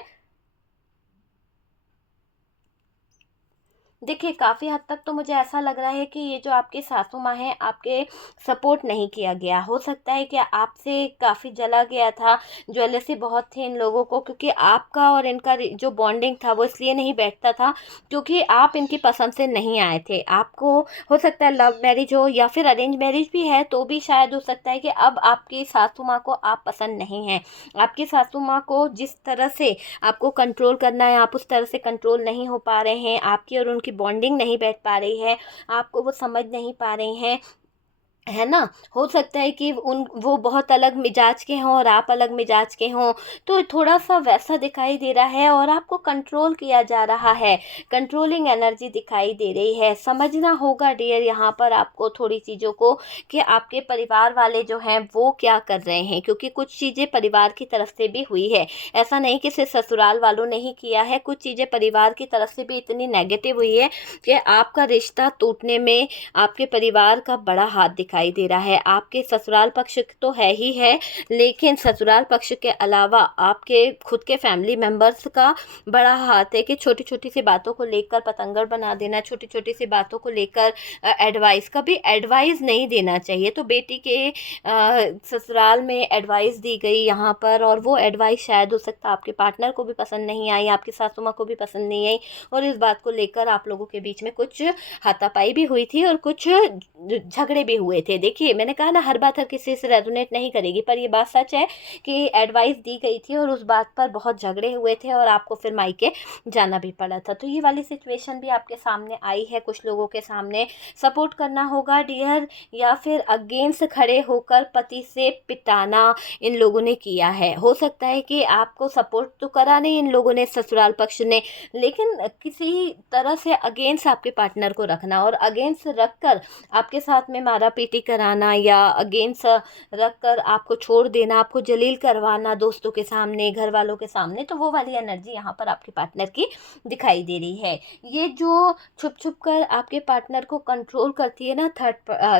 देखिए, काफ़ी हद तक तो मुझे ऐसा लग रहा है कि ये जो आपकी सासू माँ हैं, आपके सपोर्ट नहीं किया गया। हो सकता है कि आपसे काफ़ी जला गया था, जेलसी बहुत थी इन लोगों को, क्योंकि आपका और इनका जो बॉन्डिंग था वो इसलिए नहीं बैठता था क्योंकि आप इनकी पसंद से नहीं आए थे। आपको हो सकता है लव मैरिज हो या फिर अरेंज मैरिज भी है, तो भी शायद हो सकता है कि अब आपकी सासू माँ को आप पसंद नहीं हैं। आपकी सासू माँ को जिस तरह से आपको कंट्रोल करना है, आप उस तरह से कंट्रोल नहीं हो पा रहे हैं, आपकी और उनकी बॉन्डिंग नहीं बैठ पा रही है, आपको वो समझ नहीं पा रही हैं, है ना? हो सकता है कि वो बहुत अलग मिजाज के हों और आप अलग मिजाज के हों, तो थोड़ा-सा वैसा दिखाई दे रहा है और आपको कंट्रोल किया जा रहा है, कंट्रोलिंग एनर्जी दिखाई दे रही है। समझना होगा डियर यहाँ पर आपको थोड़ी चीज़ों को, कि आपके परिवार वाले जो हैं वो क्या कर रहे हैं, क्योंकि कुछ चीज़ें परिवार की तरफ से भी हुई है। ऐसा नहीं कि सिर्फ ससुराल वालों ने ही किया है, कुछ चीज़ें परिवार की तरफ से भी इतनी नेगेटिव हुई है कि आपका रिश्ता टूटने में आपके परिवार का बड़ा हाथ दिखाई दे रहा है। आपके ससुराल पक्ष तो है ही है, लेकिन ससुराल पक्ष के अलावा आपके खुद के फैमिली मेंबर्स का बड़ा हाथ है कि छोटी-छोटी सी बातों को लेकर पतंगड़ बना देना, छोटी-छोटी सी बातों को लेकर एडवाइस, कभी एडवाइस नहीं देना चाहिए। तो बेटी के ससुराल में एडवाइस दी गई यहाँ पर, और वो एडवाइस शायद हो सकता है आपके पार्टनर को भी पसंद नहीं आई, आपकी सासू माँ को भी पसंद नहीं आई, और इस बात को लेकर आप लोगों के बीच में कुछ हाथापाई भी हुई थी और कुछ झगड़े भी हुए थे। देखिए, मैंने कहा ना, हर बात हर किसी से रेजोनेट नहीं करेगी, पर ये बात सच है कि एडवाइस दी गई थी और उस बात पर बहुत झगड़े हुए थे और आपको फिर मायके जाना भी पड़ा था। तो ये वाली सिचुएशन भी आपके सामने आई है, कुछ लोगों के सामने। सपोर्ट करना होगा डियर, या फिर अगेंस्ट खड़े होकर पति से पिटाना इन लोगों ने किया है। हो सकता है कि आपको सपोर्ट तो करा नहीं इन लोगों ने, ससुराल पक्ष ने, लेकिन किसी तरह से अगेंस्ट आपके पार्टनर को रखना और अगेंस्ट रखकर आपके साथ में मारा पीट बेइज्जती कराना या अगेंस्ट रख कर आपको छोड़ देना, आपको जलील करवाना दोस्तों के सामने, घर वालों के सामने, तो वो वाली एनर्जी यहाँ पर आपके पार्टनर की दिखाई दे रही है। ये जो छुप छुप कर आपके पार्टनर को कंट्रोल करती है ना,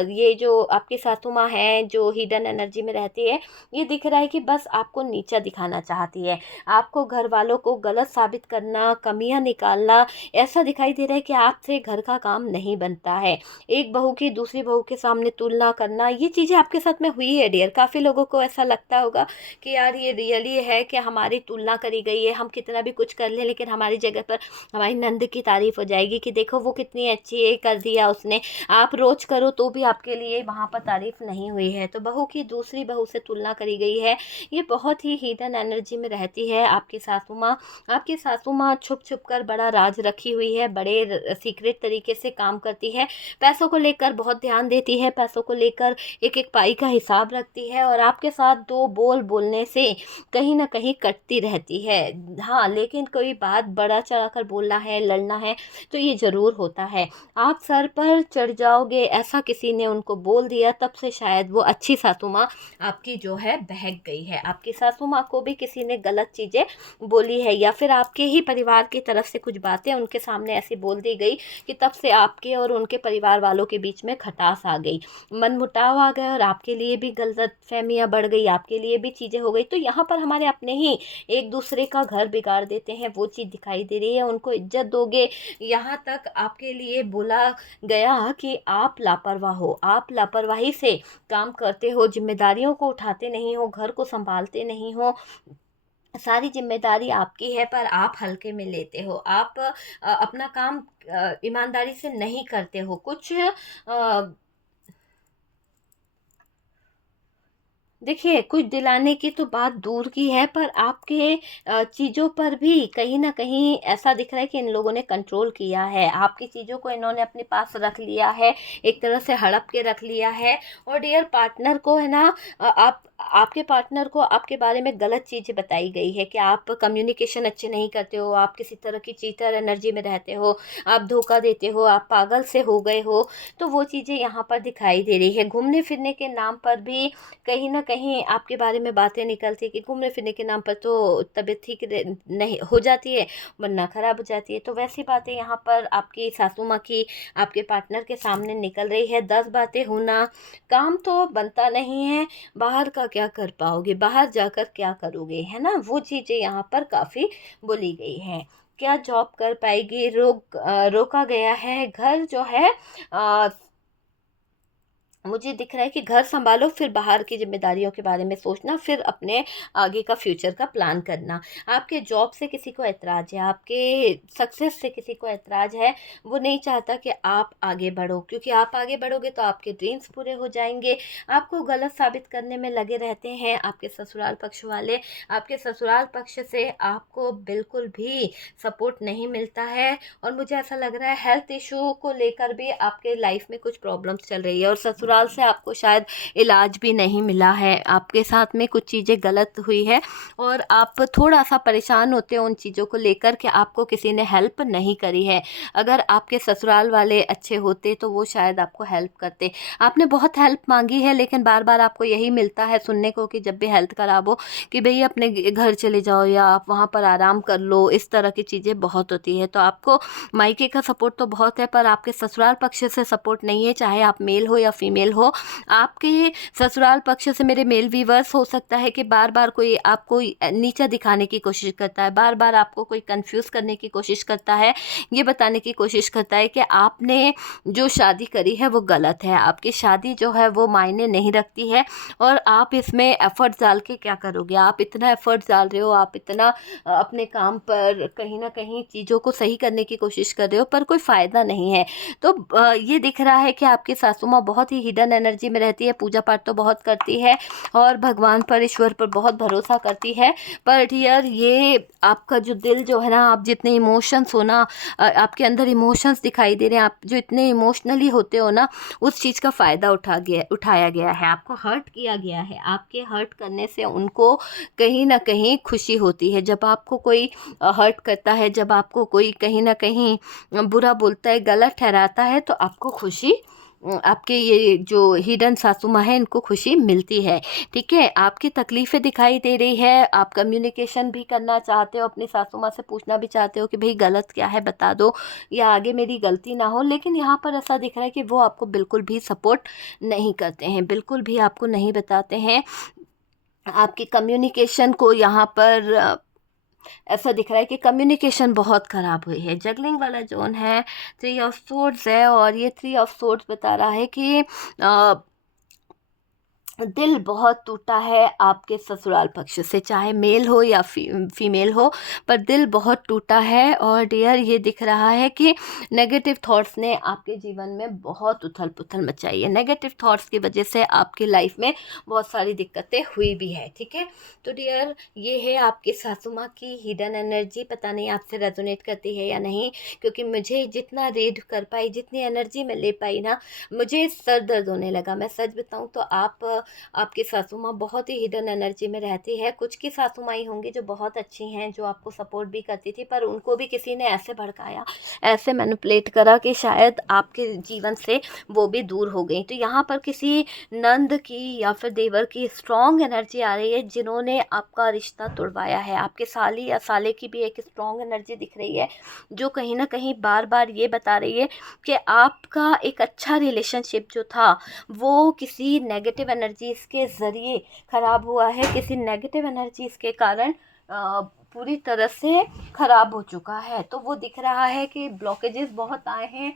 ये जो आपकी सासू माँ है जो हिडन एनर्जी में रहती है, ये दिख रहा है कि बस आपको नीचा दिखाना चाहती है, आपको घर वालों को गलत साबित करना, कमियां निकालना। ऐसा दिखाई दे रहा है कि आपसे घर का काम नहीं बनता है। एक बहू की दूसरी बहू के सामने तुलना करना, ये चीज़ें आपके साथ में हुई है डियर। काफ़ी लोगों को ऐसा लगता होगा कि यार ये रियली है कि हमारी तुलना करी गई है, हम कितना भी कुछ कर लें लेकिन हमारी जगह पर हमारी नंद की तारीफ हो जाएगी कि देखो वो कितनी अच्छी है, कर दिया उसने। आप रोज करो तो भी आपके लिए वहाँ पर तारीफ नहीं हुई है। तो बहू की दूसरी बहू से तुलना करी गई है। ये बहुत ही हिडन एनर्जी में रहती है आपकी सासू माँ। आपकी सासू माँ छुप छुप कर बड़ा राज रखी हुई है, बड़े सीक्रेट तरीके से काम करती है, पैसों को लेकर बहुत ध्यान देती है, पैसों को लेकर एक एक पाई का हिसाब रखती है, और आपके साथ दो बोल बोलने से कहीं ना कहीं कटती रहती है। हाँ, लेकिन कोई बात बड़ा चढ़ाकर बोलना है, लड़ना है, तो ये ज़रूर होता है। आप सर पर चढ़ जाओगे ऐसा किसी ने उनको बोल दिया, तब से शायद वो अच्छी सासू माँ आपकी जो है बहक गई है। आपकी सासू माँ को भी किसी ने गलत चीज़ें बोली है, या फिर आपके ही परिवार की तरफ से कुछ बातें उनके सामने ऐसी बोल दी गई कि तब से आपके और उनके परिवार वालों के बीच में खटास आ गई, मनमुटाव आ गया, और आपके लिए भी गलत फहमियाँ बढ़ गई, आपके लिए भी चीज़ें हो गई। तो यहाँ पर हमारे अपने ही एक दूसरे का घर बिगाड़ देते हैं, वो चीज़ दिखाई दे रही है। उनको इज्जत दोगे, यहाँ तक आपके लिए बोला गया कि आप लापरवाह हो, आप लापरवाही से काम करते हो, जिम्मेदारियों को उठाते नहीं हो, घर को संभालते नहीं हो, सारी जिम्मेदारी आपकी है पर आप हल्के में लेते हो, आप अपना काम ईमानदारी से नहीं करते हो। कुछ देखिए, कुछ दिलाने की तो बात दूर की है, पर आपके चीज़ों पर भी कहीं न कहीं ऐसा दिख रहा है कि इन लोगों ने कंट्रोल किया है। आपकी चीज़ों को इन्होंने अपने पास रख लिया है, एक तरह से हड़प के रख लिया है। और डियर पार्टनर को है ना, आपके पार्टनर को आपके बारे में गलत चीज़ें बताई गई है कि आप कम्युनिकेशन अच्छे नहीं करते हो, आप किसी तरह की चीटर एनर्जी में रहते हो, आप धोखा देते हो, आप पागल से हो गए हो। तो वो चीज़ें यहाँ पर दिखाई दे रही है। घूमने-फिरने के नाम पर भी कहीं न कहीं आपके बारे में बातें निकलती है कि घूमने-फिरने के नाम पर तो तबीयत ठीक नहीं हो जाती है, वरना ख़राब हो जाती है। तो वैसी बातें यहाँ पर आपकी सासू माँ की आपके पार्टनर के सामने निकल रही है। 10 बातें होना, काम तो बनता नहीं है, बाहर का क्या कर पाओगे, बाहर जाकर क्या करोगे, है ना? वो चीज़ें यहाँ पर काफ़ी बोली गई हैं। क्या जॉब कर पाएगी, रोका गया है। घर जो है मुझे दिख रहा है कि घर सँभालो, फिर बाहर की ज़िम्मेदारियों के बारे में सोचना, फिर अपने आगे का फ्यूचर का प्लान करना। आपके जॉब से किसी को ऐतराज़ है, आपके सक्सेस से किसी को ऐतराज़ है, वो नहीं चाहता कि आप आगे बढ़ो, क्योंकि आप आगे बढ़ोगे तो आपके ड्रीम्स पूरे हो जाएँगे। आपको गलत साबित करने में लगे रहते हैं आपके ससुराल पक्ष वाले। आपके ससुराल पक्ष से आपको बिल्कुल भी सपोर्ट नहीं मिलता है, और मुझे ऐसा लग रहा है हेल्थ इश्यू को लेकर भी आपके लाइफ़ में कुछ प्रॉब्लम्स चल रही है, और ससुराल से आपको शायद इलाज भी नहीं मिला है। आपके साथ में कुछ चीज़ें गलत हुई है, और आप थोड़ा-सा परेशान होते हो उन चीज़ों को लेकर कि आपको किसी ने हेल्प नहीं करी है। अगर आपके ससुराल वाले अच्छे होते तो वो शायद आपको हेल्प करते। आपने बहुत हेल्प माँगी है, लेकिन बार-बार आपको यही मिलता है सुनने को कि जब भी हेल्थ ख़राब हो कि भई अपने घर चले जाओ, या आप वहाँ पर आराम कर लो। इस तरह की चीज़ें बहुत होती है। तो आपको मायके का सपोर्ट तो बहुत है, पर आपके ससुराल पक्ष से सपोर्ट नहीं है, चाहे आप मेल हो या फीमेल हो। आपके ससुराल पक्ष से मेरे मेल व्यूअर्स हो सकता है कि बार-बार कोई आपको नीचा दिखाने की कोशिश करता है, बार-बार आपको कोई कन्फ्यूज़ करने की कोशिश करता है, ये बताने की कोशिश करता है कि आपने जो शादी करी है वो गलत है, आपकी शादी जो है वो मायने नहीं रखती है, और आप इसमें एफ़र्ट्स डाल के क्या करोगे? आप इतना एफ़र्ट्स डाल रहे हो, आप इतना अपने काम पर कहीं न कहीं चीज़ों को सही करने की कोशिश कर रहे हो, पर कोई फ़ायदा नहीं है। तो ये दिख रहा है कि आपकी सासू माँ बहुत ही हिडन एनर्जी में रहती है, पूजा पाठ तो बहुत करती है, और भगवान पर, ईश्वर पर बहुत भरोसा करती है। पर डियर, ये आपका जो दिल जो है ना, आप जितने इमोशंस हो ना, आपके अंदर इमोशंस दिखाई दे रहे हैं, आप जो इतने इमोशनली होते हो ना, उस चीज़ का फ़ायदा उठाया गया है, आपको हर्ट किया गया है। आपके हर्ट करने से उनको कहीं न कहीं खुशी होती है। जब आपको कोई हर्ट करता है, जब आपको कोई कहीं न कहीं बुरा बोलता है, गलत ठहराता है, तो आपको खुशी आपके ये जो हिडन सासू माँ है इनको खुशी मिलती है। ठीक है, आपकी तकलीफ़ें दिखाई दे रही है, आप कम्युनिकेशन भी करना चाहते हो, अपनी सासू माँ से पूछना भी चाहते हो कि भई गलत क्या है बता दो या आगे मेरी गलती ना हो, लेकिन यहाँ पर ऐसा दिख रहा है कि वो आपको बिल्कुल भी सपोर्ट नहीं करते हैं, बिल्कुल भी आपको नहीं बताते हैं। आपकी कम्युनिकेशन को यहाँ पर ऐसा दिख रहा है कि कम्युनिकेशन बहुत ख़राब हुई है। जगलिंग वाला ज़ोन है, थ्री ऑफ सोर्ड्स है और ये थ्री ऑफ सोर्ड्स बता रहा है कि दिल बहुत टूटा है आपके ससुराल पक्ष से, चाहे मेल हो या फीमेल हो, पर दिल बहुत टूटा है। और डियर ये दिख रहा है कि नेगेटिव थॉट्स ने आपके जीवन में बहुत उथल पुथल मचाई है। नेगेटिव थॉट्स की वजह से आपकी लाइफ में बहुत सारी दिक्कतें हुई भी है। ठीक है, तो डियर ये है आपकी सासू माँ की हिडन एनर्जी। पता नहीं आपसे रेजोनेट करती है या नहीं, क्योंकि मुझे जितना रीड कर पाई, जितनी एनर्जी में ले पाई ना, मुझे सर दर्द होने लगा। मैं सच बताऊँ तो आपकी सासू माँ बहुत ही हिडन एनर्जी में रहती है। कुछ की सासू माँ ही होंगी जो बहुत अच्छी हैं, जो आपको सपोर्ट भी करती थी, पर उनको भी किसी ने ऐसे भड़काया, ऐसे मैनिपुलेट करा कि शायद आपके जीवन से वो भी दूर हो गई। तो यहाँ पर किसी नंद की या फिर देवर की स्ट्रॉन्ग एनर्जी आ रही है जिन्होंने आपका रिश्ता तोड़वाया है। आपके साली या साले की भी एक स्ट्रॉन्ग एनर्जी दिख रही है जो कहीं ना कहीं बार बार ये बता रही है कि आपका एक अच्छा रिलेशनशिप जो था वो किसी नेगेटिव एनर्जीज़ के ज़रिए ख़राब हुआ है, किसी नेगेटिव एनर्जीज़ के कारण पूरी तरह से ख़राब हो चुका है। तो वो दिख रहा है कि ब्लॉकेजेस बहुत आए हैं,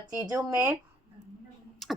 चीज़ों में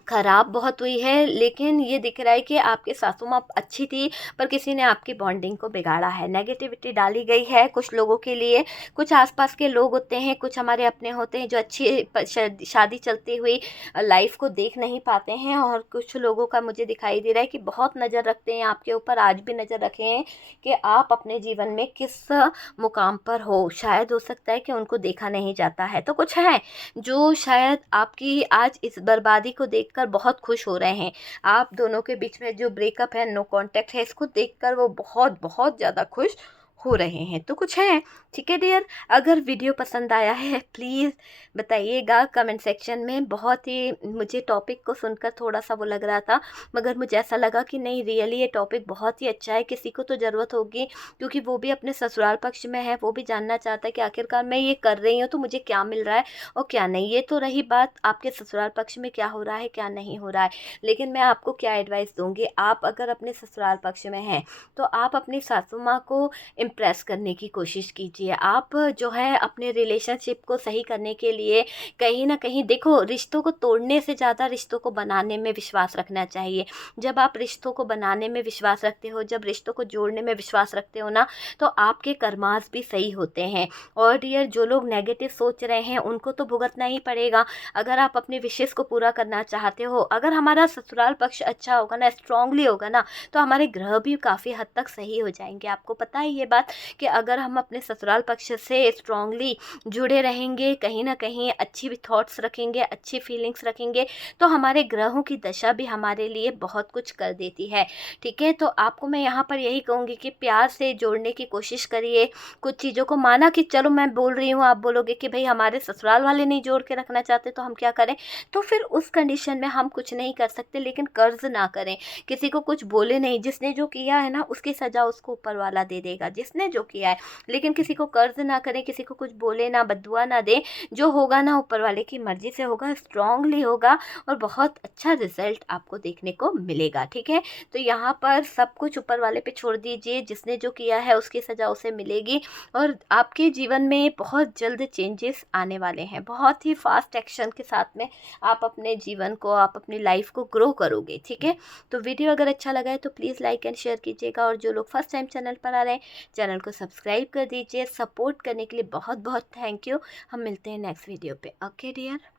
ख़राब बहुत हुई है, लेकिन ये दिख रहा है कि आपकी सासू माँ अच्छी थी, पर किसी ने आपकी बॉन्डिंग को बिगाड़ा है, नेगेटिविटी डाली गई है कुछ लोगों के लिए। कुछ आसपास के लोग होते हैं, कुछ हमारे अपने होते हैं जो अच्छी शादी चलती हुई लाइफ को देख नहीं पाते हैं, और कुछ लोगों का मुझे दिखाई दे रहा है कि बहुत नज़र रखते हैं आपके ऊपर, आज भी नज़र रखे हैं कि आप अपने जीवन में किस मुकाम पर हो। शायद हो सकता है कि उनको देखा नहीं जाता है। तो कुछ हैं जो शायद आपकी आज इस बर्बादी को देखकर बहुत खुश हो रहे हैं। आप दोनों के बीच में जो ब्रेकअप है, नो कांटेक्ट है, इसको देखकर वो बहुत बहुत ज़्यादा खुश हो रहे हैं। तो कुछ है। ठीक है डियर, अगर वीडियो पसंद आया है प्लीज़ बताइएगा कमेंट सेक्शन में। बहुत ही मुझे टॉपिक को सुनकर थोड़ा सा वो लग रहा था, मगर मुझे ऐसा लगा कि नहीं, रियली ये टॉपिक बहुत ही अच्छा है, किसी को तो ज़रूरत होगी, क्योंकि वो भी अपने ससुराल पक्ष में है, वो भी जानना चाहता है कि आखिरकार मैं ये कर रही हूँ तो मुझे क्या मिल रहा है और क्या नहीं। ये तो रही बात आपके ससुराल पक्ष में क्या हो रहा है, क्या नहीं हो रहा है, लेकिन मैं आपको क्या एडवाइस दूंगी। आप अगर अपने ससुराल पक्ष में हैं तो आप अपनी सासू माँ को इम्प्रेस करने की कोशिश कीजिए। आप जो है अपने रिलेशनशिप को सही करने के लिए कहीं ना कहीं देखो, रिश्तों को तोड़ने से ज़्यादा रिश्तों को बनाने में विश्वास रखना चाहिए। जब आप रिश्तों को बनाने में विश्वास रखते हो, जब रिश्तों को जोड़ने में विश्वास रखते हो ना, तो आपके कर्मास भी सही होते हैं। और डियर, जो लोग नेगेटिव सोच रहे हैं उनको तो भुगतना ही पड़ेगा। अगर आप अपने विशेष को पूरा करना चाहते हो, अगर हमारा ससुराल पक्ष अच्छा होगा ना, स्ट्रांगली होगा ना, तो हमारे ग्रह भी काफ़ी हद तक सही हो जाएंगे। आपको पता है ये बात कि अगर हम अपने ससुराल पक्ष से स्ट्रांगली जुड़े रहेंगे, कहीं ना कहीं अच्छी थॉट्स रखेंगे, अच्छी फीलिंग्स रखेंगे, तो हमारे ग्रहों की दशा भी हमारे लिए बहुत कुछ कर देती है। ठीक है, तो आपको मैं यहाँ पर यही कहूँगी कि प्यार से जोड़ने की कोशिश करिए। कुछ चीज़ों को माना कि चलो मैं बोल रही हूँ, आप बोलोगे कि भाई हमारे ससुराल वाले नहीं जोड़ के रखना चाहते तो हम क्या करें, तो फिर उस कंडीशन में हम कुछ नहीं कर सकते, लेकिन कर्ज ना करें, किसी को कुछ बोले नहीं। जिसने जो किया है ना उसकी सज़ा उसको ऊपर वाला दे देगा, जिसने जो किया है, लेकिन किसी को कर्ज ना करें, किसी को कुछ बोले ना, बद्दुआ ना दें। जो होगा ना ऊपर वाले की मर्ज़ी से होगा, स्ट्रांगली होगा और बहुत अच्छा रिजल्ट आपको देखने को मिलेगा। ठीक है, तो यहाँ पर सब कुछ ऊपर वाले पे छोड़ दीजिए, जिसने जो किया है उसकी सज़ा उसे मिलेगी और आपके जीवन में बहुत जल्द चेंजेस आने वाले हैं। बहुत ही फास्ट एक्शन के साथ में आप अपने जीवन को, आप अपनी लाइफ को ग्रो करोगे। ठीक है, तो वीडियो अगर अच्छा लगा है तो प्लीज़ लाइक एंड शेयर कीजिएगा, और जो लोग फर्स्ट टाइम चैनल पर आ रहे हैं चैनल को सब्सक्राइब कर दीजिए। सपोर्ट करने के लिए बहुत बहुत थैंक यू। हम मिलते हैं नेक्स्ट वीडियो पे। Okay dear.